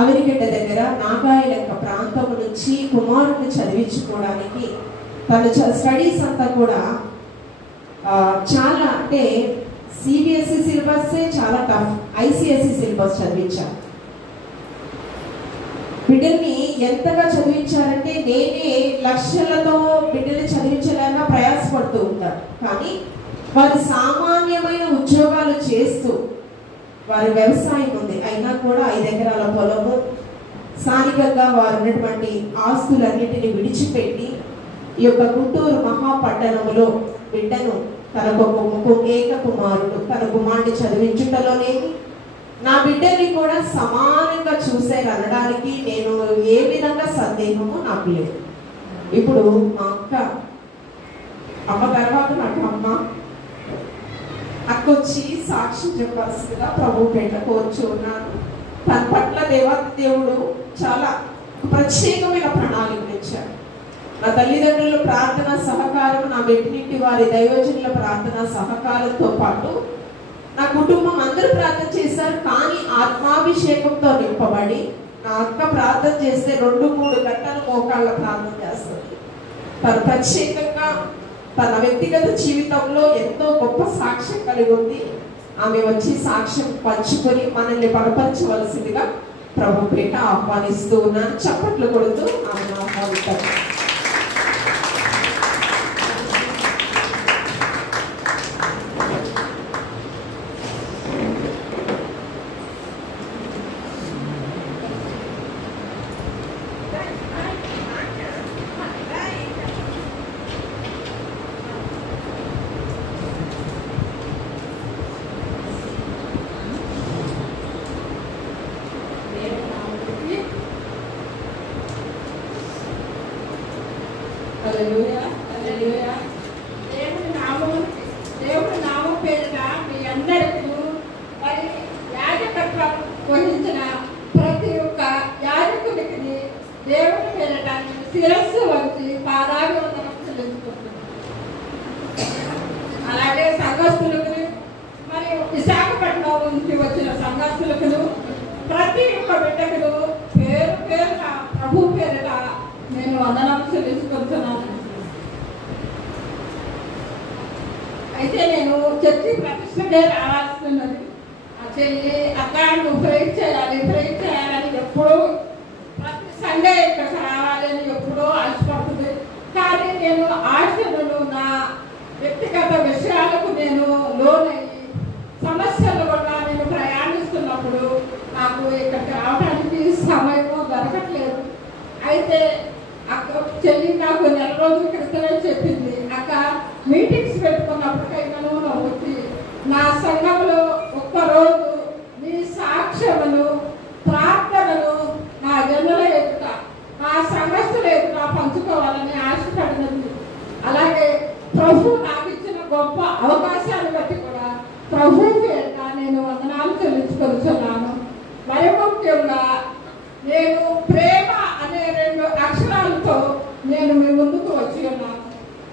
అవినిగడ్డ దగ్గర నాగాయలక్క ప్రాంతం నుంచి కుమారుడిని చదివించుకోవడానికి తన స్టడీస్ అంతా కూడా చాలా, అంటే సిబిఎస్ఈ సిలబస్ చాలా టఫ్, ఐసిఎస్ఈ సిలబస్ చదివించారు. బిడ్డల్ని ఎంతగా చదివించారంటే నేనే లక్షలతో బిడ్డల్ని చదివించలేక ప్రయాసపడుతూ ఉంటారు. కానీ వారు సామాన్యమైన ఉద్యోగాలు చేస్తూ, వారి వ్యవసాయం ఉంది అయినా కూడా 5 ఎకరాల పొలము, స్థానికంగా వారు ఉన్నటువంటి ఆస్తులన్నిటిని విడిచిపెట్టి ఈ యొక్క గుంటూరు మహాపట్టణములో బిడ్డను, తనకు ఏక కుమారుడు, తన కుమారుడిని చదివించుటలోనేమి నా బిడ్డని కూడా సమానంగా చూశారు అనడానికి నేను ఏ విధంగా సందేహము నాకు లేదు. ఇప్పుడు మా అమ్మ తర్వాత నాకు అక్క వచ్చి సాక్షి చెప్పాల్సిందిగా ప్రభు పేట కోర్చు ఉన్నాను. తన పట్ల దేవుడు చాలా ప్రత్యేకమైన ప్రణాళికలు ఇచ్చాడు. నా తల్లిదండ్రుల ప్రార్థన సహకారం, నా మెట్టినింటి వారి దైవజనుల ప్రార్థన సహకారంతో పాటు నా కుటుంబం అందరూ ప్రార్థన చేశారు. కానీ ఆత్మాభిషేకంతో నింపబడి నా అక్క ప్రార్థన చేస్తే 2-3 గంటలు మోకాళ్ళ ప్రార్థన చేస్తుంది. తను ప్రత్యేకంగా తన వ్యక్తిగత జీవితంలో ఎంతో గొప్ప సాక్ష్యం కలిగి ఉంది. ఆమె వచ్చి సాక్ష్యం పంచుకొని మనల్ని బలపరచవలసిందిగా ప్రభు పేట ఆహ్వానిస్తూ ఉన్నాను. చప్పట్లు కొడుతూ ఆమెను ఆహ్వానిస్తారు. హల్లెలూయా హల్లెలూయా. దేవుడి నామం పేరున మీ అందరికీ మరి యాజకత్వం వహించిన ప్రతి ఒక్క యాజకుడికి దేవుడి పేరిట శిరస్సు వచ్చి పాదాభివందనం చెల్లించుకుంటున్నాను. అలాగే సంఘస్థులకు మరి విశాఖపట్నం నుంచి వచ్చిన సంఘస్థులకు ప్రతి ఒక్క బిడ్డకు పేరు పేరున ప్రభు పేరిట నేను వందనం చెల్లించుకుంటున్నాను. అయితే నేను చర్చి ప్రతిష్టకే రావాల్సినది. ఆ చెల్లి అక్క నువ్వు ప్రేర్ చేయాలని ఎప్పుడూ ప్రతి సండే ఇక్కడికి రావాలని ఎప్పుడూ ఆశపడుతుంది. కానీ నేను ఆశలను నా వ్యక్తిగత విషయాలకు నేను లోనయ్యి సమస్యలు కూడా నేను ప్రయాణిస్తున్నప్పుడు నాకు ఇక్కడికి రావడానికి సమయము దొరకట్లేదు. అయితే అక్క చెల్లి నాకు నెల రోజుల క్రితమే చెప్పింది, అక్క మీటింగ్స్ పెట్టుకున్నప్పటికైనా నువ్వు వచ్చి నా సంఘంలో ఒక్కరోజు నీ సాక్ష్యములు ప్రార్థనలు నా జనుల ఎదుట నా సంఘస్థుల ఎదుట పంచుకోవాలని ఆశపడినది. అలాగే ప్రభు నాకు ఇచ్చిన గొప్ప అవకాశాన్ని బట్టి కూడా ప్రభు పేరిట నేను వందనాలు చెల్లించుకొచ్చున్నాను. మరి ముఖ్యంగా నేను ప్రేమ అనే 2 అక్షరాలతో నేను మీ ముందుకు వచ్చి ఉన్నాను.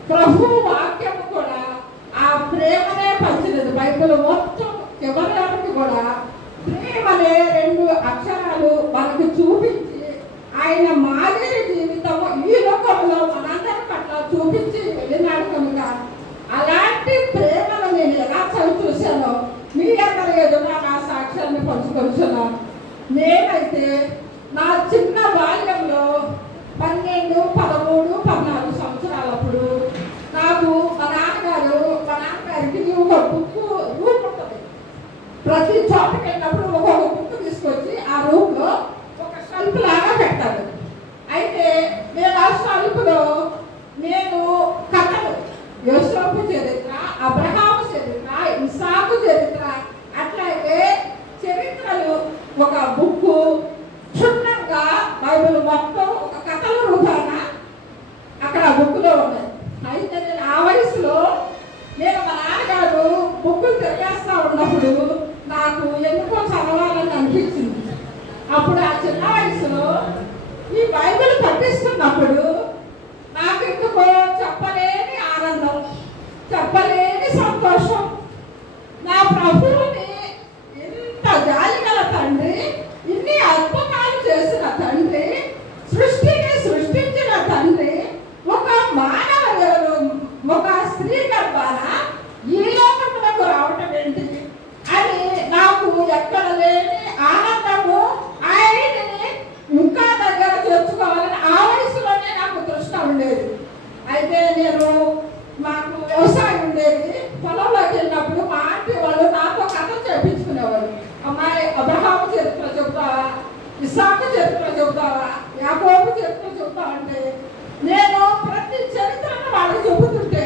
ప్రభు వాక్యం కూడా ఆ ప్రేమనే పంచినది. బైబిల్ మొత్తం ఎవరికి కూడా ప్రేమనే 2 అక్షరాలు మనకు చూపించి ఆయన మాదిరి జీవితము ఈ లోకంలో మనందరి పట్ల చూపించి వెళ్ళినాడు కనుక అలాంటి ప్రేమను నేను ఎలా చూశానో మీ అందరి ఎదుట నా సాక్ష్యాన్ని పంచుకొచ్చున్నాను. నేనైతే నా చిన్న బాల్యంలో 12, 13, 14 సంవత్సరాలప్పుడు నాకు మా నాన్నగారికి ఒక బుక్ రూమ్ ఉంటుంది. ప్రతి చోటకి వెళ్ళినప్పుడు ఒక్కొక్క బుక్ తీసుకొచ్చి ఆ రూమ్ లో ఒక షెల్ఫ్ లాగా పెట్టారు. అయితే నేను ఆ షెల్ఫ్ లో నేను కథలు యోసేపు చరిత్ర, అబ్రహాము చరిత్ర, ఇస్సాకు చరిత్ర, అట్లాగే చరిత్రలు ఒక బుక్ క్షుణ్ణంగా బైబిల్ మొత్తం ఒక కథల రూపాన అక్కడ బుక్ లో ఉన్నాయి. అయితే నేను ఆ వయసులో నేను మా నాన్నగారు బుక్కులు తిరిగేస్తా ఉన్నప్పుడు నాకు ఎందుకో చదవాలని అనిపించింది. అప్పుడు ఆ చిన్న వయసులో ఈ బైబిల్ పఠిస్తున్నప్పుడు నాకు ఎందుకో చెప్పలేని ఆనందం, చెప్పలేని సంతోషం. నా ప్రభువుని ఇంత జాలిగల తండ్రి, ఇన్ని అద్భుతాలు చేసిన తండ్రి, సృష్టించిన తండ్రి ఒక స్త్రీ గర్భాన ఈ లోకములకు రావటం ఏంటి అని నాకు ఎక్కడ లేని ఆనందము, ఆయనని ఇంకా దగ్గర చేర్చుకోవాలని ఆ వయసులోనే నాకు దృష్టి ఉండేది. అయితే నేను మాకు వ్యవసాయం ఉండేది. పొలంలోకి వెళ్ళినప్పుడు మా ఆంటీ వాళ్ళు నాతో కథ చేపించుకునేవారు. అమ్మాయి అబ్రహాము చరిత్ర చెబుతావా, ఇస్సాకు చరిత్ర చెబుతావా, యాకోబు చరిత్ర చెబుతావా అంటే నేను ప్రతి చరిత్రను వాళ్ళకి చెబుతుంటే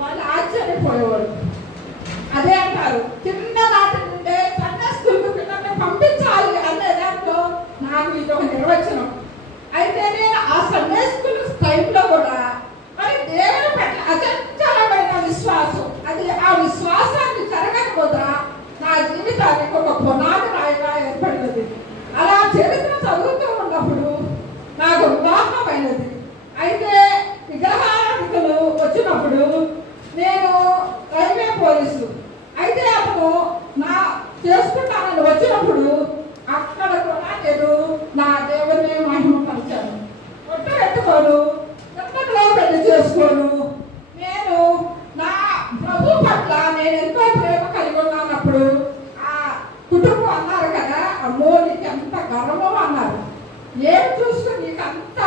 వాళ్ళు ఆశ్చర్యపోయేవాడు. అదే అంటారు, చిన్ననాటి నుండే సండే స్కూల్కి పిల్లల్ని పంపించాలి అనే దాంట్లో నాకు ఇది ఒక నిర్వచనం. అయితే నేను ఆ సండే స్కూల్ టైంలో కూడా మరి దేవుని పట్ల అచంచలమైన విశ్వాసం, అది ఆ విశ్వాసాన్ని జరగకపోతే నా జీవితానికి ఒక పునాది రాయిగా ఏర్పడినది. అలా చరిత్ర చదువుతూ ఉన్నప్పుడు నాకు వివాహమైనది. అయితే విగ్రహారాధికులు వచ్చినప్పుడు నేను రైల్వే పోలీసు అయితే అప్పుడు నా చేసుకుంటానని వచ్చినప్పుడు అక్కడ కూడా నేను నా దేవుని మహిమపరిచాను. ఒట్టు పెట్టుకోను, గతంలో పెళ్లి చేసుకోను. నేను నా ప్రభు పట్ల నేను ఎంతో ప్రేమ కలిగి ఉన్నప్పుడు ఆ కుటుంబం అన్నారు కదా, అమ్మో నీకు ఎంత గర్వమో అన్నారు, ఏం చూసుకుని నీకు అంత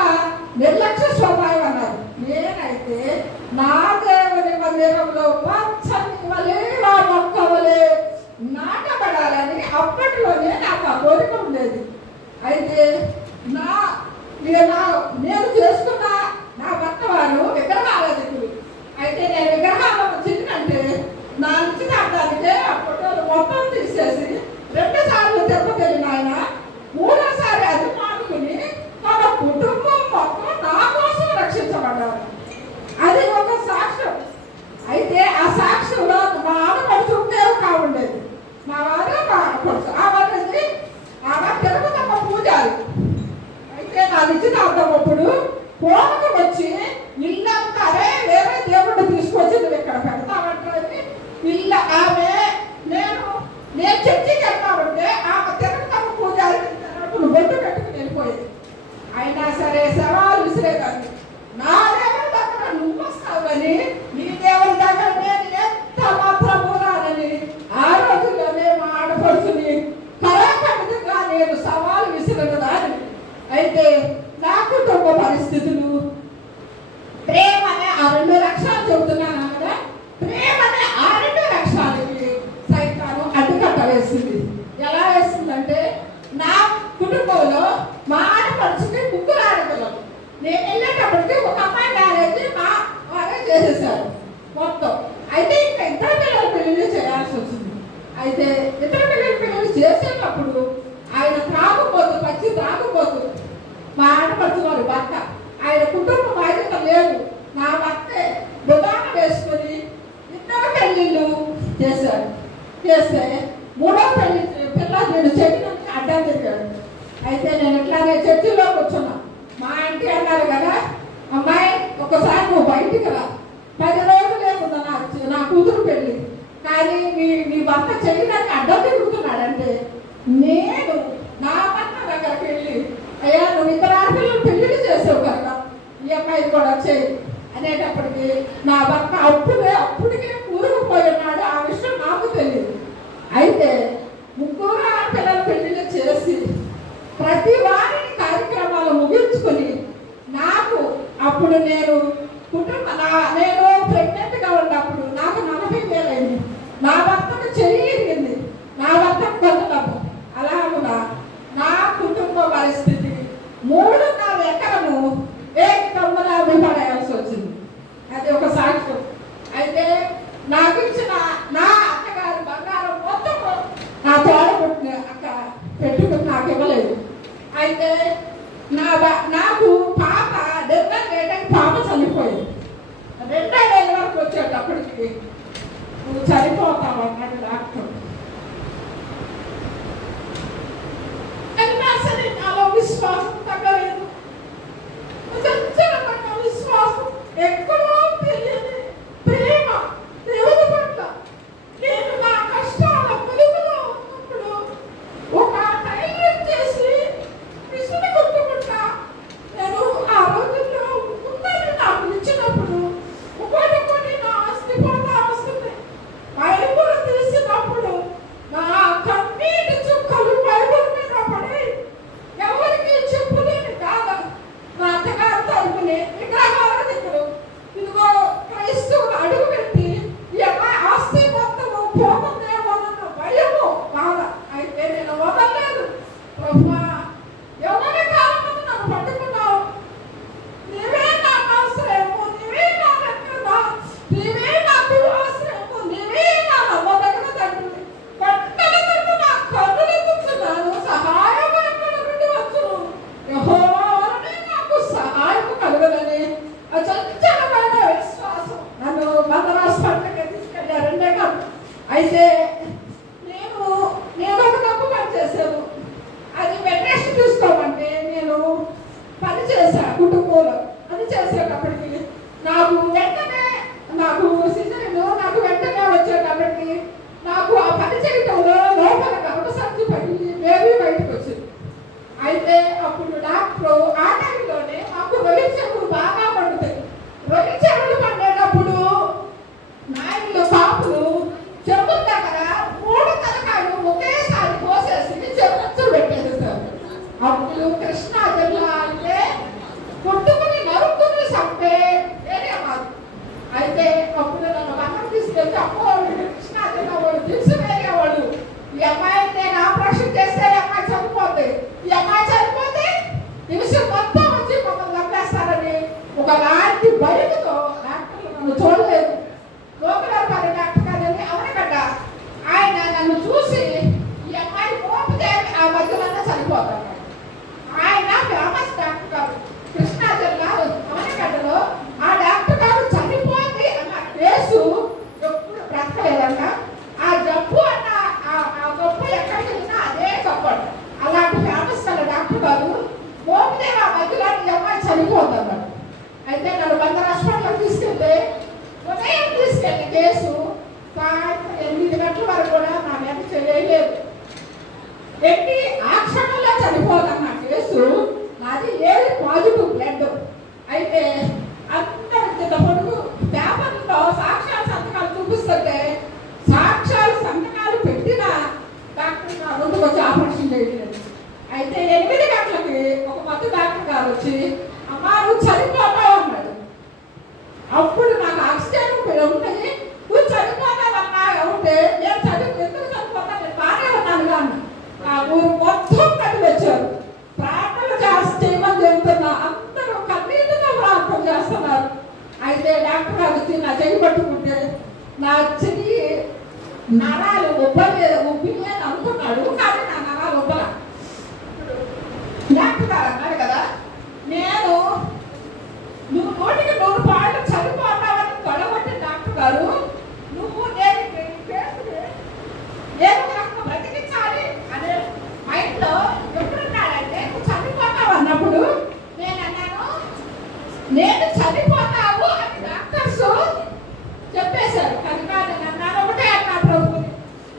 నిర్లక్ష్య స్వభావం అన్నారు. నేనైతే నా దేవుని మందిరంలో పచ్చని వలే ఆ మొక్క వలే నాటబడాలని అప్పట్లోనే నాకు ఆ కోరిక ఉండేది. అయితే నేను చేసుకున్న నా భర్త వారు విగ్రహారాధికులు. అయితే నేను విగ్రహాలను చిన్నంటే నా నిశ్చితార్థానికే ఆ ఫోటోలు మొత్తం తీసేసి 2 సార్లు తిరుపతి వెళ్ళిన ఆయన 3వ సారి అది మానుకుని తన కుటుంబం మొత్తం నా కోసం రక్షించబడ్డారు. వేసింది. ఎలా వేసిందంటే నా కుటుంబంలో మా ఆడపడుచుకి 3 ఆడపిల్లలు. నేను వెళ్ళేటప్పటికి ఒక అమ్మాయి మ్యారేజ్ మా వారే చేసేసారు మొత్తం. అయితే ఇంకా 2 పిల్లల పెళ్లి చేయాల్సి వచ్చింది. అయితే 2 పిల్లల పెళ్లి చేసేటప్పుడు ఆయన త్రాగుపోతు, పచ్చి త్రాగుపోతు, మా ఆడపడుచు వారు భర్త, ఆయన కుటుంబ బాధ్యత లేదు. నా భర్తే బుధాన వేసుకొని 2 పెళ్లిళ్ళు చేశాడు. చేస్తే 3వ పెళ్లి పిల్లలు చెట్టు అడ్డం తిరిగాడు. అయితే నేను ఇట్లానే చర్చిలో కూర్చున్నా. మా ఆంటీ అన్నారు కదా, అమ్మాయి ఒకసారి నువ్వు బయటికి రా, 10 రోజులే ఉందా నా కూతురు పెళ్లి, కానీ నీ భర్త చేయడానికి అడ్డం తిరుగుతున్నాడంటే నేను నా భర్త దగ్గరికి వెళ్ళి, అయ్యా నువ్వు 2 ఆడపిల్లలు పెళ్లిళ్ళు చేసావు కదా, ఈ అమ్మాయి కూడా చేయి అనేటప్పటికి నా భర్త అప్పటికే కూరుకుపోయి ఉన్నాడు. ఆ విషయం నాకు తెలియదు. అయితే 3 ఆడపిల్లల పెళ్లిళ్ళు చేసి ప్రతి వారిని కార్యక్రమాలు ముగించుకొని నాకు అప్పుడు నేను ప్రెగ్నెంట్ గా ఉన్నప్పుడు నాకు 40,000 అయింది. నా భర్తకు చెయ్యి ఇరిగింది, నా భర్తకు కొంత అలాగునా నా కుటుంబ పరిస్థితి 3.5 ఎకరము ఏకమ్మున పడేయాల్సి వచ్చింది. అది ఒక సాక్ష్యం. అయితే నాకు ఇచ్చిన నా అత్తగారి బంగారం మొత్తం నా తోడబుట్టిన అక్క పెట్టుకుని నాకు ఇవ్వలేదు. అయితే నాకు పాప డెలివరీ లేటై పాప చనిపోయింది. 2 ఏళ్ళ వరకు వచ్చేటప్పటికి నువ్వు చనిపోతావు అన్నాడు డాక్టర్. అయినా సరే నాలో విశ్వాసం తగ్గలేదు. చంచలమైన విశ్వాసం, ఎక్కడో తెలియని ప్రేమ దేవుని పట్ల. నేను నా కష్టాల వెలుగులో ఉన్నప్పుడు ఒక ధైర్యం చేసి విసుని కొట్టుకుంటా. నేను ఆ రోజుల్లో ఉందని నాకు ఇచ్చినప్పుడు ఒకటి నా ఆస్తి పోతా వస్తుంది. బైబుల్ తీసినప్పుడు నా కన్నీటి చుక్కలు బైబుల్ మీద పడి ఎవరికి చెప్పులేని కాదు. నా అత్తగారు తలుపుని విగ్రహారాధికుడు ఇదిగో క్రైస్తవులు అడుగు పెట్టి ఈ అమ్మాయి ఆస్తి మొత్తము పోతుందేమోనన్న భయము బాధ. అయితే నేను వదలలేదు. ప్రభువా, ఎవరి కాలంలో నన్ను పట్టుకున్నావు, నీవే నాకు ఆశ్రయము, నీవే నా రక్షణ, నీవే నాకు ఆశ్రయము, నీవే నా నమ్మదగిన తండ్రి. పట్టణ తరపు నా కన్నులు కూర్చున్నాను, సహాయం ఎక్కడ నుండి వచ్చును, యెహోవా వలనే నాకు సహాయం కలుగునని అచంచలమైన విశ్వాసం నన్ను బందరాస్ పట్టణకి తీసుకెళ్ళారు. 2 కాదు. అయితే నేను ఒక తప్పు పని చేశాను. అది మెట్రెస్ట్ తీసుకోమంటే నేను పని చేశాను కుటుంబంలో. అది చేసేటప్పటికి నాకు సీజన్ నాకు వెంటనే వచ్చేటప్పటికి నాకు ఆ పని చేయటంలో లోపల గర్భ సంచి పడి బేబీ బయటకు వచ్చింది. అయితే అప్పుడు డాక్టర్ ఆ టైంలోనే మాకు రొయ్య చెవులు బాగా పండుతాయి. రొయ్య చెవులు పండేటప్పుడు నాయకులు పాపులు చెవుల దగ్గర ఊరు మొత్తం కలిసి వచ్చారు. ప్రార్థన చేయమని చెబుతున్నా, అందరూ కన్నీటితో ప్రార్థన చేస్తున్నారు. అయితే డాక్టర్ గారు నా చెయ్యి పట్టుకుంటే నా చెయ్యి నరాలు ఉబ్బిలే అనుకున్నాడు, కానీ నా నరాలు ఉబ్బల. డాక్టర్ గారు అన్నాడు కదా, నువ్వు 100 పాళ్ళు చనిపోతావని తొడగొట్టి డాక్టర్ గారు, నువ్వు నేను బ్రతికించాలి అనే మైండ్లో ఎప్పుడున్నాడంటే నువ్వు చనిపోతావు అన్నప్పుడు నేను అన్నాను, నేను చనిపోతావు అని డాక్టర్స్ చెప్పేశారు. కనుక నేను అన్నాను ఒకటే అన్నా,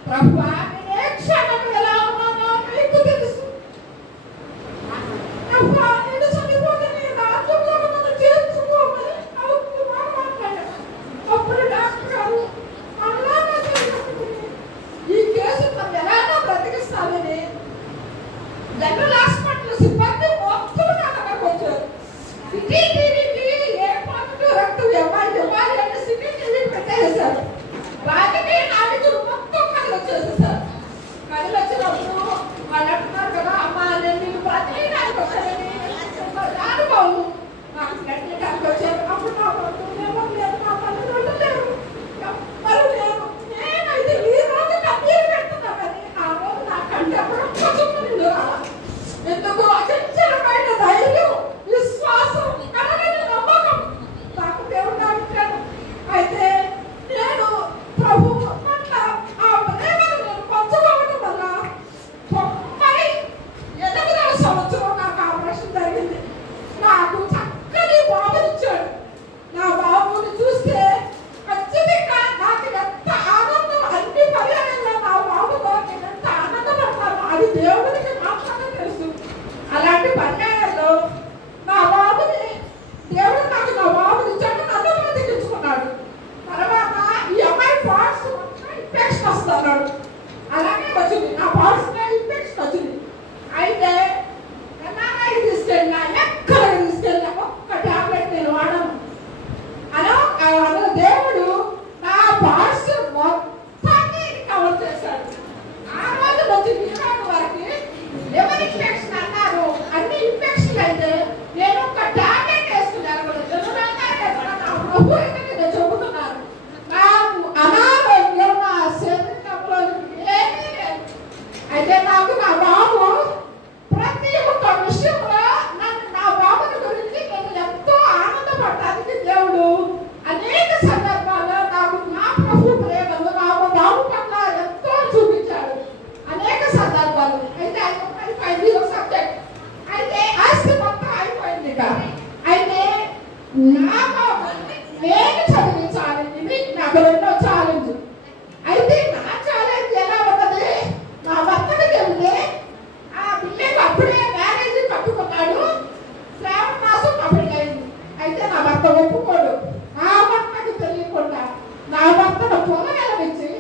ప్రభువా నేను ఏ క్షణం ఎలా ఉన్నానో నీకు తెలుసు. ప్రభువా నేను చనిపోతే నేను రాజ్యంలో నన్ను చేర్చుకోమని మాట్లాడాను. అప్పుడు డాక్టర్ గారు అలాగే ఈ కేసు మనం ఎలాగో బ్రతికిస్తామని జనరల్ హాస్పిటల్ సిబ్బంది మొత్తం నా దగ్గరకు వచ్చారు. సిటీ టీవీకి ఏ పాజిటివ్ రక్తం ఇవ్వాలి అంటే సిటీ టీవీ పెట్టేశారు. వాటికి నాలుగు మొత్తం కదిలి వచ్చేసేసారు. కదిలి వచ్చినప్పుడు వాళ్ళు అంటున్నారు కదా, అమ్మా నేను నీకు బ్రతికడానికి వచ్చానని అనుకోవు, నాకు బ్రతికడానికి వచ్చాను. అప్పుడు నా ఎవరు లేరు, నా తల్లిదండ్రులు లేరు, ఎవ్వరు లేరు. నేనైతే ఈ రోజు కన్నీరు పెడుతున్నా, కానీ ఆ రోజు నా కంటే అప్పుడు ఎందుకు అచంచలమైన ధైర్యం, విశ్వాసం, కలగని నమ్మకం నాకు దేవుడు నాకు ఇచ్చాడు. అయితే నేను ప్రభు పట్ల ఆ ప్రేమను నేను పంచుకోవడం వల్ల 98వ సంవత్సరం నాకు ఆపరేషన్ జరిగింది. నాకు చక్కని బాబునిచ్చాడు. నా బాబుని చూస్తే ఖచ్చితంగా నాకు ఎంత ఆనందం, అన్ని పర్యాయంలో నా బాబుతో నేను ఎంత ఆనందపడతాను అది దేవుడికి మాత్రమే తెలుసు. అలాంటి పర్యాయాల్లో నా బాబుని దేవుడు నాకు నా బాబుని ఇచ్చాడు, నన్ను బ్రతికించుకున్నాడు. తర్వాత ఈ అమ్మాయి పార్ట్స్ ఇన్ఫెక్షన్ వస్తున్నాడు, అలాగే వచ్చింది, నా పార్ట్స్ ఇన్ఫెక్షన్ వచ్చింది. అయితే తీసుకెళ్ళినా ఎక్కడ తీసుకెళ్ళినా ఒక్క టాబ్లెట్ నేను వాడను. అలా దేవుడు నా పార్ట్స్ మొత్తాన్ని కవర్ చేశాడు. ఆ రోజు వచ్చి ఈ రోజు వరకు లివర్ ఇన్ఫెక్షన్ అన్నారు, అన్ని ఇన్ఫెక్షన్ అయితే నేను ఒక టాబ్లెట్ వేసుకున్నాను. ప్రభు నేను చెబుతున్నాను, నాకు అనారోగ్యం నా శరీరంలో ఏమీ లేదు. అయితే నాకు నా బాబు ప్రతి ఒక్క విషయంలో నా బాబుని గురించి నేను ఎంతో ఆనందపడటానికి దేవుడు అనేక సందర్భాల్లో నాకు నా ప్రభు ప్రేమను నా బాబు పట్ల ఎంతో చూపించాడు, అనేక సందర్భాలు. అయితే అయిపోయింది ఒక సబ్జెక్ట్, అయితే ఆస్తి మొత్తం అయిపోయింది. అయితే నా బాబుని నేను చదివించాలి, ఇది నాకు రెండో ఛాలెంజ్. అయితే నా ఛాలెంజ్ ఎలా ఉన్నది, నా భర్తకి చెబితే ఆ పిల్లలు అప్పుడే మ్యారేజ్ కట్టుకున్నాడు, శ్రావణ మాసం అప్పటికి అయింది. అయితే నా భర్త ఒప్పుకోడు. నా భర్తకు తెలియకుండా నా భర్తను పొలగలనిచ్చి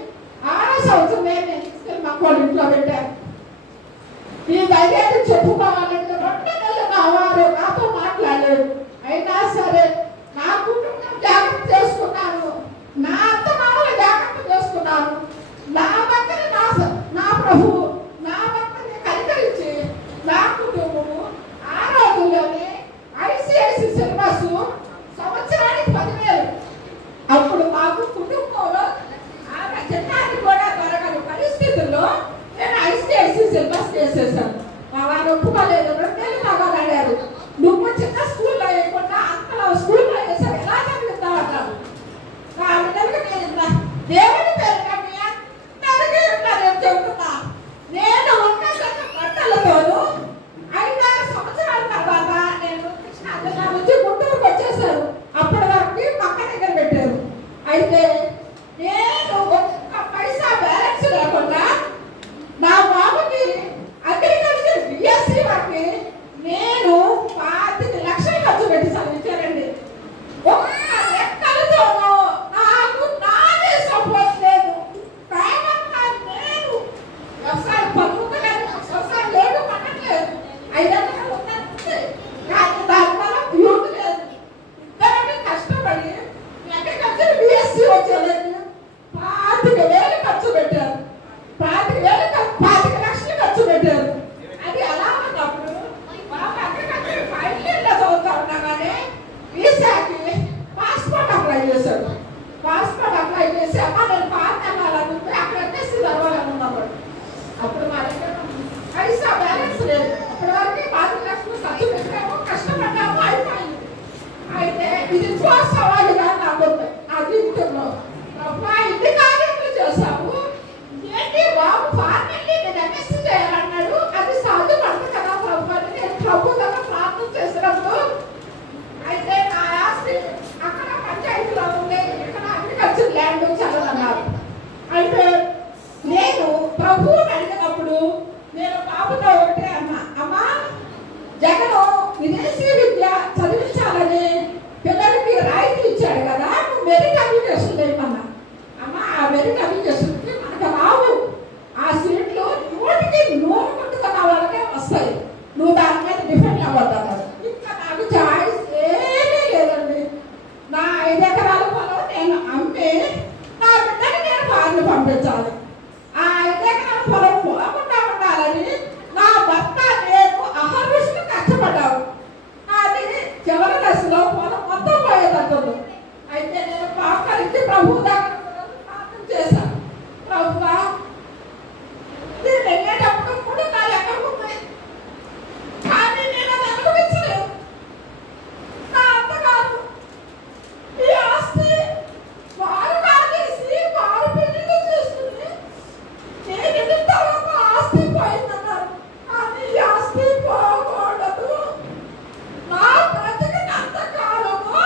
6వ సంవత్సరం నేను తీసుకెళ్ళి మా కోళ్ళ ఇంట్లో పెట్టాను. ఈ ధైర్యాన్ని చెప్పుకోవాలంటే 2 నెలలు నా వారు నాతో మాట్లాడలేదు. అయినా సరే నా కుటుంబం జాగ్రత్త చేసుకున్నాను, నా అత్తమామలు జాగ్రత్త చేసుకున్నాను. నా భర్తని నా ప్రభు నా భర్తని కనికరించి నా కుటుంబము ఆ రోజుల్లోనే ICIC సిలబస్ సంవత్సరానికి 10,000. అప్పుడు మాకు కుటుంబంలో ఆమె చిన్నాన్ని కూడా దొరకని పరిస్థితుల్లో నేను ICIC సిలబస్ చేసేసాను. మా వారు ఒప్పుకోలేదు, 2 నెలలు నగలాడారు. నువ్వు చిన్న స్కూల్లో వేయకుండా అంతలో స్కూల్లో వేసావు, ఎలా చదివిస్తావు అన్నారు. నేను దేవుడి పేరుగా మీ అందరికీ నేను చెబుతున్నా, నేను ఉన్న బట్టలతోనూ 5-6 సంవత్సరాల తర్వాత నేను కృష్ణా నుంచి గుంటూరుకు వచ్చేసారు. అప్పటి వరకు పక్క దగ్గర పెట్టారు. అయితే నేను ఒక్క పైసా బ్యాలెన్స్ లేకుండా నా బాబుకి అగ్రికల్చర్ BSc వారికి నేను 25 లక్షలు ఖర్చు పెట్టి చదివించారండి. ఒక్క లెక్కలతోనూ నాకు నాదే సపోర్ట్ లేదు. నేను ప్రభువుని అడిగినప్పుడు నేను బాబుతో ఒకటే అమ్మా జగన్ విదేశీ విద్య చదివించాలని పిల్లలకి రాయితీ ఇచ్చాడు కదా, నువ్వు మెరిట్ అప్లికేషన్ చేయమన్నా. అమ్మ ఆ మెరిట్ అప్లికేషన్కి మనకు రావు, ఆ సీట్లు 100% కొట్టుకున్న వాళ్ళకే వస్తాయి, నువ్వు దాని మీద డిపెండ్ అవ్వద్దన్నారు. ఇంకా నాకు చాయిస్ ఏమీ లేదండి. నా 5 ఎకరాల పొలం నేను అమ్మి నా బిడ్డని నేను ఫారెన్ పంపించాలి. ఆ 5 ఎకరాల పొలం పోకుండా ఉండాలని నా భర్త నేను అహర్నిశలు కష్టపడ్డాము. అది చివరి దశలో పొలం మొత్తం పోయేటట్టుంది. అయితే నేను పాపరికి ప్రభు దగ్గర ప్రార్థన చేశాను. ప్రభువా నేను వెళ్ళేటప్పుడు 3 ఎకరాలు ఉన్నాయి, కానీ నేను అది అనుభవించలేదు. నా అత్తగారు ఈ ఆస్తి వారు కాదేసి వారు పెళ్లిళ్ళు చేసుకుని నేను తర్వాత ఆస్తి పోయిందన్నారు. కానీ ఈ ఆస్తి పోకూడదు. నా బ్రతికినంత కాలము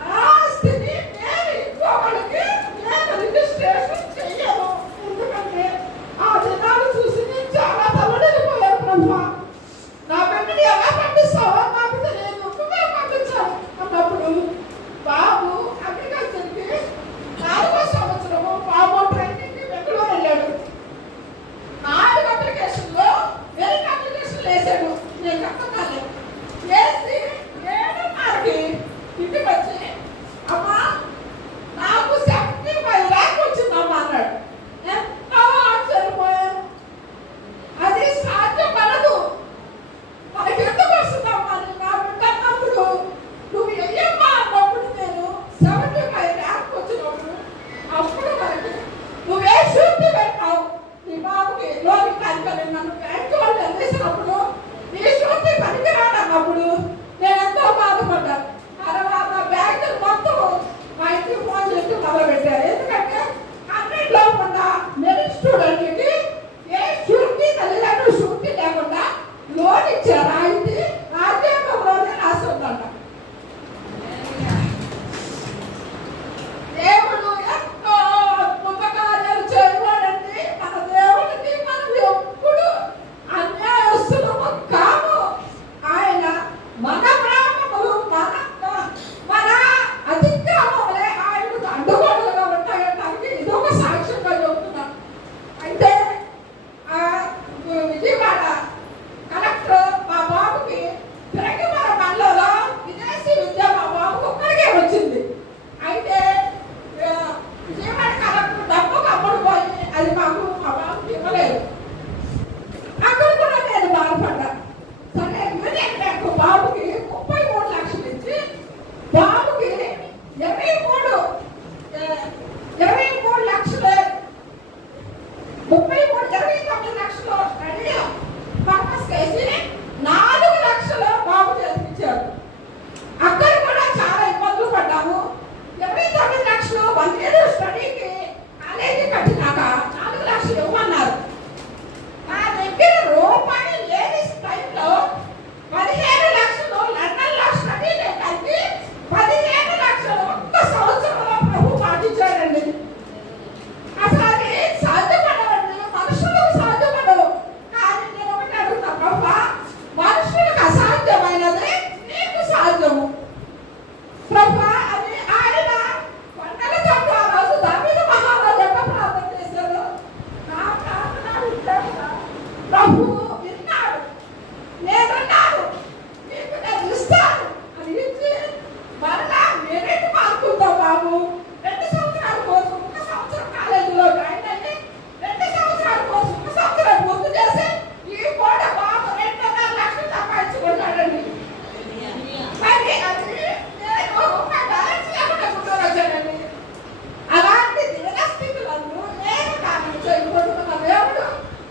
నా ఆస్తిని నేను ఇంకొకరికి నేను రిజిస్ట్రేషన్ చెయ్యను. ఎందుకంటే ఆ దినాలు చూసి నేను చాలా తల్లడిల్లిపోయాను. బ్రహ్మ నా బిడ్డని ఎలా పంపిస్తావో నాకు తెలియదు, నువ్వే పంపించాలి అన్నప్పుడు బాబు అగ్రికల్చర్కి 4వ సంవత్సరము బాబు ట్రైనింగ్కి బెంగళూరు వెళ్ళాడు. 4 అప్లికేషన్లో మెరిట్ అప్లికేషన్ వేసాడు. నేను కట్టకాలే వేసి 7:30కి ఇంటికి వచ్చి అమ్మా నాకు 75 ర్యాంక్ వచ్చిందమ్మా అన్నాడు. ఎంతో ఆశ్చర్యపోయాను. అది సాధ్యపడదు, మనకి ఎందుకు వస్తుందమ్మా అని నా బిడ్డ అన్నప్పుడు నువ్వు వెయ్యమ్మా అన్నప్పుడు నేను 75 ర్యాంక్ వచ్చినప్పుడు అప్పుడు మనకి నువ్వే షూరిటీ పెట్టావు నీ బాబుకి లోన్ కనుకొని నన్ను బ్యాంకు వాళ్ళు అందించినప్పుడు నీ షూరిటీ పనికిరాడు అన్నప్పుడు నేను ఎంతో బాధపడ్డాను. తర్వాత బ్యాంకులు మొత్తం మా ఇంటికి ఫోన్ చేసి మొదలుపెట్టారు. ఎందుకంటే 100 లో ఉన్న మెరిట్ స్టూడెంట్కి ఏ షూరిటీ తల్లిదండ్రులు షూరిటీ లేకుండా లోన్ ఇచ్చారు. అయితే రాజ్యాంగంలోనే రాసి ఉందంట. దేవుడు ఎంతో అద్భుత కార్యాలు చేయవాడండి. మన దేవుడికి మనం ఎప్పుడు అన్యాయస్తులము కాము. ఆయన మన పాపములు మన అతిక్రమములే ఆయనకు అడ్డుగోడలుగా ఉంటాయనడానికి ఇదొక సాక్ష్యంగా చెబుతున్నాను. అయితే విజయవాడ కలెక్టర్ మా బాబుకి తిరగమర మండలంలో విదేశీ విద్య మా బాబుకు ఒక్కడికే వచ్చింది. అయితే విజయవాడ కలెక్టర్ డబ్బుకు అమ్ముడుపోయి అది మాకు మా బాబుకి ఇవ్వలేదు. అక్కడ కూడా నేను బాధపడ్డాను. సరే యూనియన్ బ్యాంకు బాబుకి 33 లక్షలు ఇచ్చి బాబుకి 23 లక్షలు 29 లక్షలు స్టడీ పర్పస్ కేసి 4 లక్షలు బాబు చేయించారు. అక్కడ కూడా చాలా ఇబ్బందులు పడ్డాము. 29 లక్షలు 1 year స్టడీకి కాలేజీ కట్టినాక 4 లక్షలు ఇవ్వమన్నారు. నా దగ్గర రూపాయి లేని టైంలో 15 లక్షలు లండన్లో స్టడీ లేకపోతే 15 లక్షలు ఒక్క సంవత్సరంలో ప్రభు పాటించారండి. అసలు అది సాధ్యపడవండి, మనుషులకు సాధ్యపడవు. కానీ నేను ఒకటి అడుగుతా, ప్రభా మనుషులకు అసాధ్యమైనది నీకు సాధ్యము. ప్రభా అది ఆయన కొండల తట్టు ఆ రోజు దావీదు మహారాజు ఎట్లా ప్రార్థన చేశారు. నా ప్రార్థన వింటాడు ప్రభు విన్నాడు, నేనున్నాను, నీకు నేను ఇస్తాను అని ఇచ్చి మరలా మెరిట్ మార్కులతో బాబు 2 సంవత్సరాల కోసం 1 సంవత్సరం కాలేజీలో జాయిన్ అయ్యి 2 సంవత్సరాల కోసం 1 సంవత్సరం పూర్తి చేసి ఈ పూట బాబు 2.5 లక్షలు సంపాదించుకున్నాడండి. మరి అది నేను ఒక బ్యాలెన్స్ లేకుండా వచ్చానండి. అలాంటి దినస్థితులను నేను కారణం చేయబోతున్న దేవుడు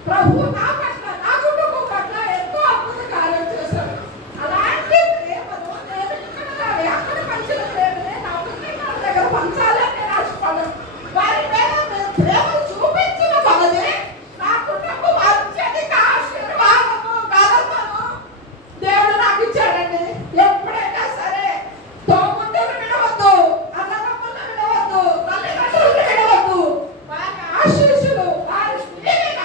ప్రభు నా పట్ల నా కుటుంబం పట్ల ఎంతో అద్భుత కార్యం చేశాడు. అలాంటి ప్రేమను నేను ఇక్కడ అక్కడ పంచిన ప్రేమనే నా కుటుంబాల దగ్గర పంచాలని నేను ఆశపడ్డాను. వారి మీద ప్రేమ చూపించిన కొలది నా కుటుంబం అత్యధిక ఆశీర్వాదము ఘనతను దేవుడు నాకు ఇచ్చాడండి. ఎప్పుడైనా సరే తోముందులు విడవద్దు, అన్నదమ్ములను విడవద్దు, తల్లిదండ్రులను విడవద్దు. వారి ఆశీస్సులు వారి స్నేహితుల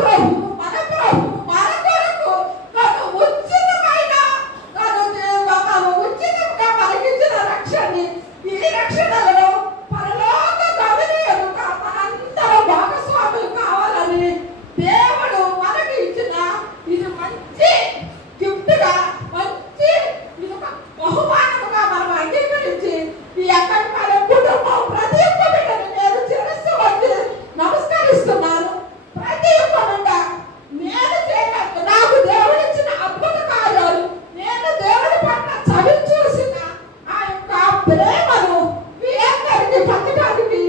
ప్రభు మన కొరకు తను ఉచితమైన తను ఉచితంగా మనకిచ్చిన రక్షణని ఈ రక్షణలో పరలోక గమని ఎదుట మనందరూ భాగస్వాములు కావాలని దేవుడు మనకి ఇచ్చిన ఇది మంచి గిఫ్ట్ గా మంచి ఇది ఒక బహుమానముగా మనం అంగీకరించి ఈ అక్కడి మన కుటుంబం ప్రతి ఒక్క బిడ్డని నేను శిరస్సు వంచి నమస్కరిస్తున్నాను. ప్రతి ఒక్క బిడ్డ నేను చేయలేదు నాకు దేవుడు ఇచ్చిన అద్భుత కార్యాలు నేను దేవుడి పట్ల చవి చూసిన ఆ యొక్క ప్రేమను మీ అందరికీ పంచడానికి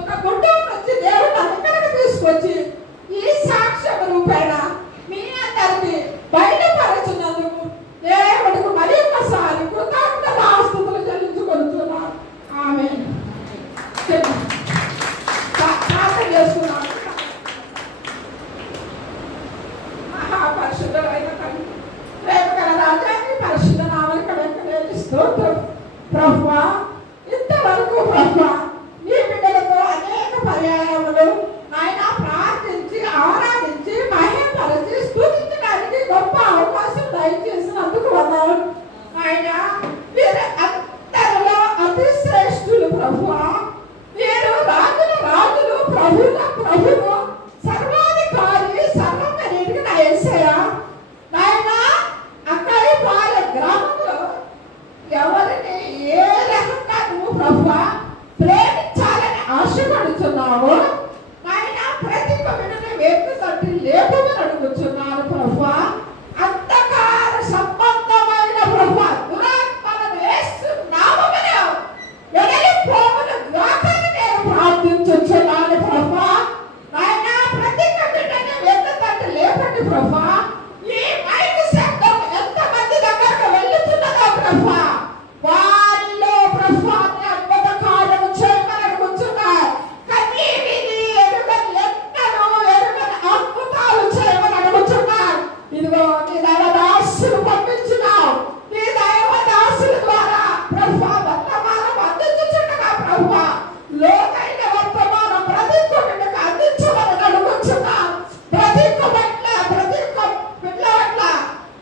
ఒక కుటుంబం నుంచి దేవుడు నన్ను ఇక్కడికి తీసుకొచ్చి ఈ సాక్ష్యం రూపేణ మీ అందరికీ బయటపరచున్నందుకు దేవుడికి మరి ఒక్కసారి కృతజ్ఞత ఆస్తుతులు చెల్లించుకుంటున్నాను. ఆమె ప్రార్థన చేసుకున్నాను. మహాపరిశుద్ధమైన తండ్రి, ప్రేమగల రాజాన్ని పరిశుద్ధ నామమునకు వెంకటేశ్వర స్తోత్రం. ప్రభువా, ఇంతవరకు ప్రభువా నీ బిడ్డలతో అనేక పర్యాయములు ఆయన ప్రార్థించి ఆరాధించి మహిమపరిచి స్తుతించడానికి గొప్ప అవకాశం దయచేసినందుకు వందనాలు. ఆయన మీరు అందరిలో అతి శ్రేష్ఠులు ప్రభువా. మీరు రాజుల రాజులు ప్రభువుల ప్రభువు సర్వాధికారి సర్వమనేటికి నా యేసయ్యా. నాయన అక్కడిపాలె గ్రామంలో ఎవరిని ఏ రకంగా నువ్వు ప్రభువా ప్రేమించాలని ఆశపడుతున్నావు నాయన ప్రతి బిడ్డని వేపు తట్టి లేపమని అడుగుతున్నాను ప్రభువా. అంధకార సంబంధమైన ప్రభువా దురాత్మలను యేసు నామములో వెడలిపోవును గాకని నేను ప్రార్థించుచున్నాను ప్రభువా. నాయన ప్రతి బిడ్డని వేపు తట్టి లేపండి ప్రభువా. ఈ మైక్ శబ్దం ఎంతమంది దగ్గరకు వెళ్ళుతున్నదో ప్రభువా వారిలో ప్రభువా అద్భుత కార్యము చేయమని అడుగుతున్నారు. కనీ విని ఎరుగని ఎన్నడూ ఎరుగని అద్భుతాలు చేయమని అడుగుతున్నారు. ఇదిగో నీ దైవదాసులు పంపించినావు. నీ దైవదాసుల ద్వారా ప్రభువా వర్తమానం అందించుచుండగా ప్రభువా లోకైన వర్తమానం ప్రతి ఒక్కరికి అందించమని అడుగుతున్నాను. ప్రతి ఒక్క పట్ల ప్రతి ఒక్క పిల్ల పట్ల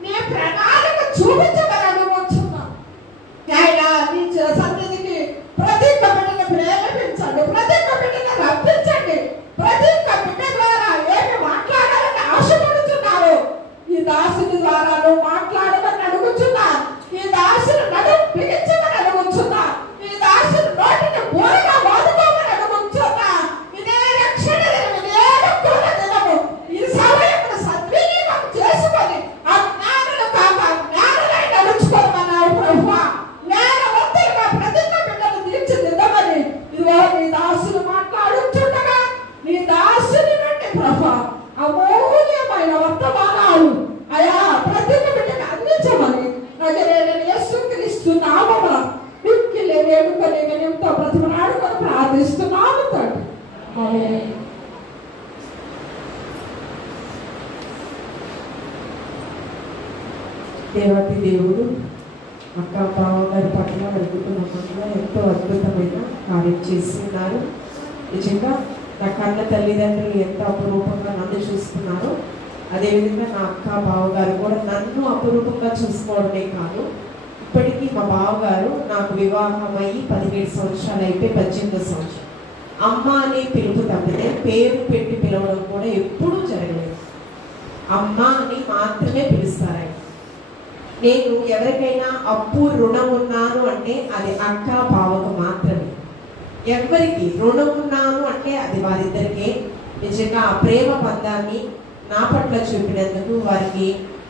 నీ ప్రణాళిక చూపించమని అడుగుతున్నాను. ఆయన నీ సన్నిధికి ప్రతి ఒక్క బిడ్డని ప్రేరేపించండి. ప్రతి ఒక్క బిడ్డని రప్పించండి. ప్రతి ఒక్క బిడ్డ ద్వారా ఏమి మాట్లాడాలని ఆశపడుతున్నారు ఈ దాసుని ద్వారా నువ్వు మాట్లాడమని అడుగుతున్నా. ఈ దాసుని నడు బిగించమని అడుగుతున్నా. ఈ దాసుని నోటిని బోరగా వాదుకోమని అడుగుతున్నా. ఇదే రక్షణ దినం, ఇదే రక్షణ దినము. ఈ సమయంలో సద్వినియోగం చేసుకొని అజ్ఞానులు కాక జ్ఞానులై నడుచుకోమన్నావు ప్రభువా. జ్ఞానవంతులుగా ప్రతి ఒక్క బిడ్డను తీర్చిదిద్దమని ఇదిగో నీ దాసులు మాట్లాడుతుండగా నీ దాసుని నుండి ప్రభువా అమూల్యమైన వర్తమానాలు అయా ప్రతి ఒక్క బిడ్డకు అందించమని నజరేయుడైన యేసుక్రీస్తు నామమున మిక్కిలి వేడుకొని వినయంతో బ్రతిమలాడుకొని ప్రార్థిస్తున్నాము తండ్రి. ఆమేన్. దేవతి దేవుడు అక్క బావ గారి పట్ల వారి కుటుంబం పట్ల ఎంతో అద్భుతమైన కార్యం చేస్తున్నారు. నిజంగా నా కన్న తల్లిదండ్రులు ఎంత అపురూపంగా నన్ను చూస్తున్నారు, అదేవిధంగా నా అక్క బావగారు కూడా నన్ను అపురూపంగా చూసుకోవడమే కాదు, ఇప్పటికీ మా బావగారు నాకు వివాహమయ్యి 17 సంవత్సరాలు అయిపోయి 18వ సంవత్సరం అమ్మ అనే పిలుపు తప్పితే పేరు పెట్టి పిలవడం కూడా ఎప్పుడూ జరగలేదు. అమ్మ అని మాత్రమే పిలుస్తారు. నేను ఎవరికైనా అప్పు రుణం ఉన్నాను అంటే అది అక్క బావకు మాత్రమే. ఎవరికి రుణం ఉన్నాను అంటే అది వారిద్దరికే. నిజంగా ఆ ప్రేమ బంధాన్ని నా పట్ల చూపినందుకు వారికి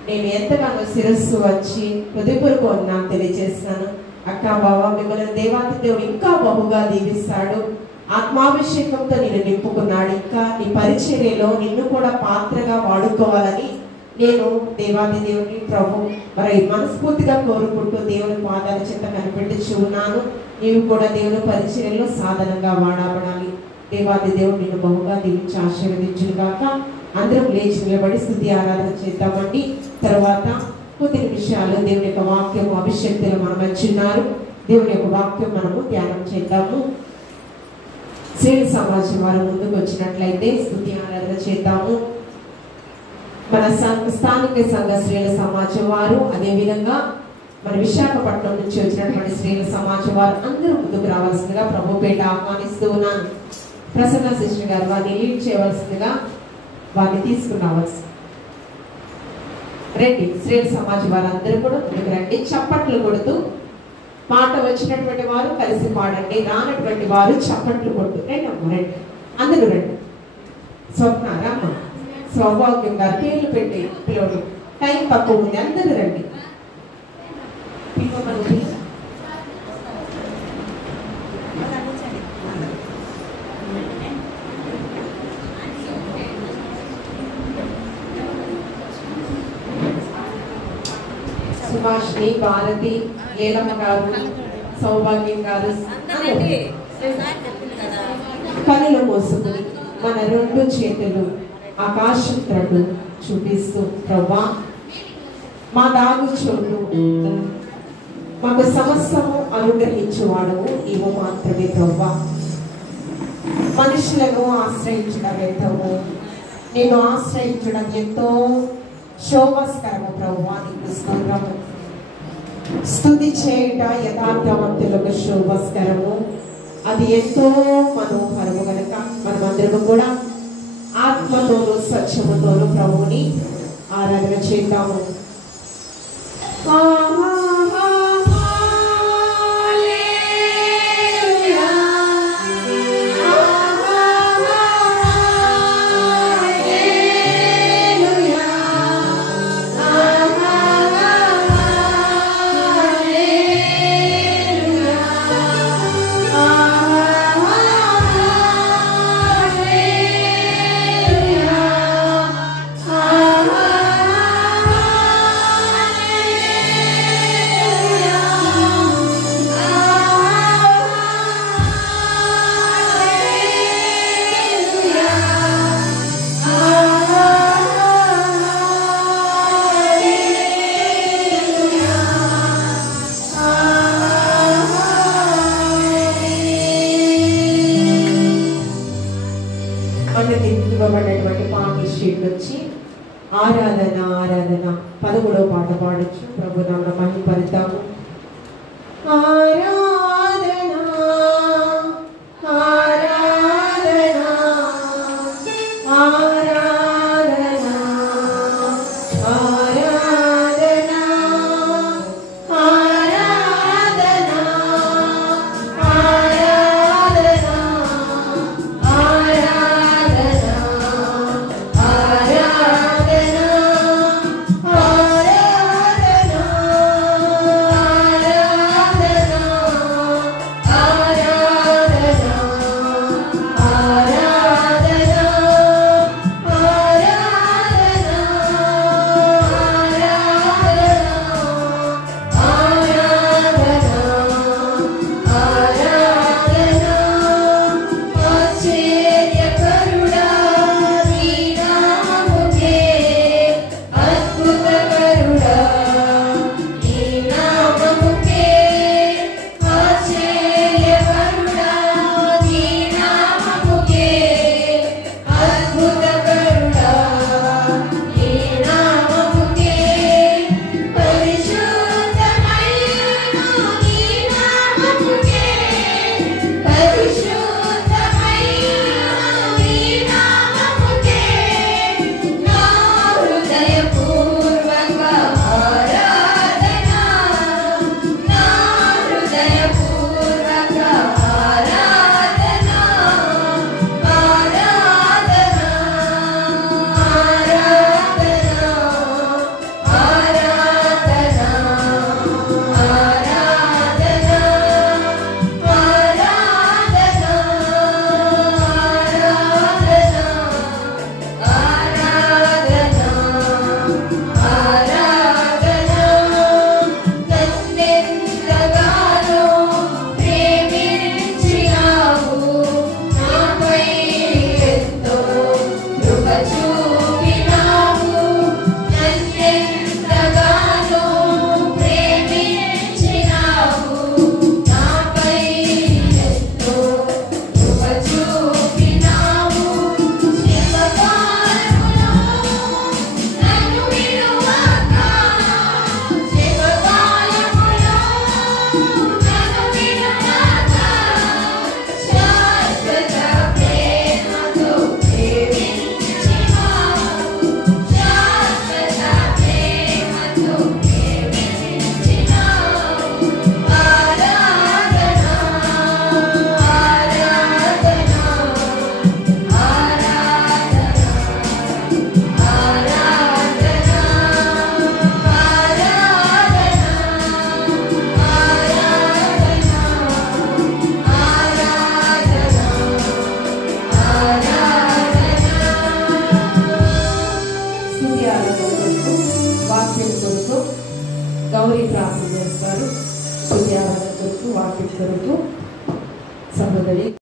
నేను ఎంతగానో శిరస్సు వచ్చి హృదయపూర్వక వందనాలు తెలియజేస్తున్నాను. అక్క బావ మిమ్మల్ని దేవాతి దేవుడు ఇంకా బహుగా దీవిస్తాడు. ఆత్మాభిషేకంతో నేను నింపుకున్నాడు. ఇంకా నీ పరిచర్యలో నిన్ను కూడా పాత్రగా వాడుకోవాలని నేను దేవాది దేవుని ప్రభు మరి మనస్ఫూర్తిగా కోరుకుంటూ దేవుని పాదాల చెంత కనిపెట్టుచు ఉన్నాను. నీవు కూడా దేవుని పరిచర్యలో సాధనంగా వాడబడాలి. దేవాది దేవుడు నిన్ను బహుగా దీవించి ఆశీర్వదించును గాక. అందరం లేచి నిలబడి స్తుతి ఆరాధన చేద్దామండి. తర్వాత కొద్ది నిమిషాలు దేవుని యొక్క వాక్యం అభిషేక్తులు మనం వచ్చిన్నారు. దేవుని యొక్క వాక్యం మనము ధ్యానం చేద్దాము. శ్రేణి సమాజం వారు ముందుకు వచ్చినట్లయితే స్తుతి ఆరాధన చేద్దాము. మన స్థానిక సంఘ స్త్రీల సమాజం వారు, అదేవిధంగా మన విశాఖపట్నం నుంచి వచ్చినటువంటి స్త్రీల సమాజం వారు అందరూ ముందుకు రావాల్సిందిగా ప్రభుపేట ఆహ్వానిస్తూ ఉన్నాను. ప్రసన్న సిస్టర్ గారు వారిని లీడ్ చేయవలసిందిగా వారిని తీసుకుని రావాల్సి రండి. స్త్రీల సమాజం వారందరూ కూడా ముందుకు రండి. చప్పట్లు కొడుతూ పాట వచ్చినటువంటి వారు కలిసి పాడండి, రానటువంటి వారు చప్పట్లు కొడుతూ రండి అమ్మ, రండి అందరూ రండి. స్వప్న రమ్మ, సౌభాగ్యం గారు పేర్లు పెట్టి పిలవడు, టైం తక్కువ ఉంది, అందరూ రండి. సుభాష్ని, భారతి, ఏలమ్మ గారు, సౌభాగ్యం గారు కనులు మోసుకుని మన రెండు చేతులు ఆకాశం త్రడు చూపిస్తూ, ప్రవ్వా మా దాగు చోటు మాకు సమస్తము అనుగ్రహించేవాడము ఇవి మాత్రమే ప్రవ్వా. మనుషులను ఆశ్రయించడం ఎంతము, నేను ఆశ్రయించడం ఎంతో శోభస్కరము ప్రవ్వా. నీకు స్తోత్రము. స్తుతి చేయుట యథార్థవంతులకు శోభస్కరము, అది ఎంతో మనోహరము కనుక మనమందరము కూడా ఆత్మతోనూ సత్యముతోనూ ప్రభువుని ఆరాధన చేద్దాము. ఇవ్వబడినటువంటి పాటల షీట్ వచ్చి ఆరాధన ఆరాధన 13వ పాట పాడొచ్చు. ప్రభు నామ మహిమపడతాము. ఆరాధన ఆరాధన ఆరాధన ఆరాధన ఆరాధన గౌరీ ప్రార్థన చేస్తారు. స్తుతి ఆరాధన కొరకు వాక్యం కొరకు సహోదరి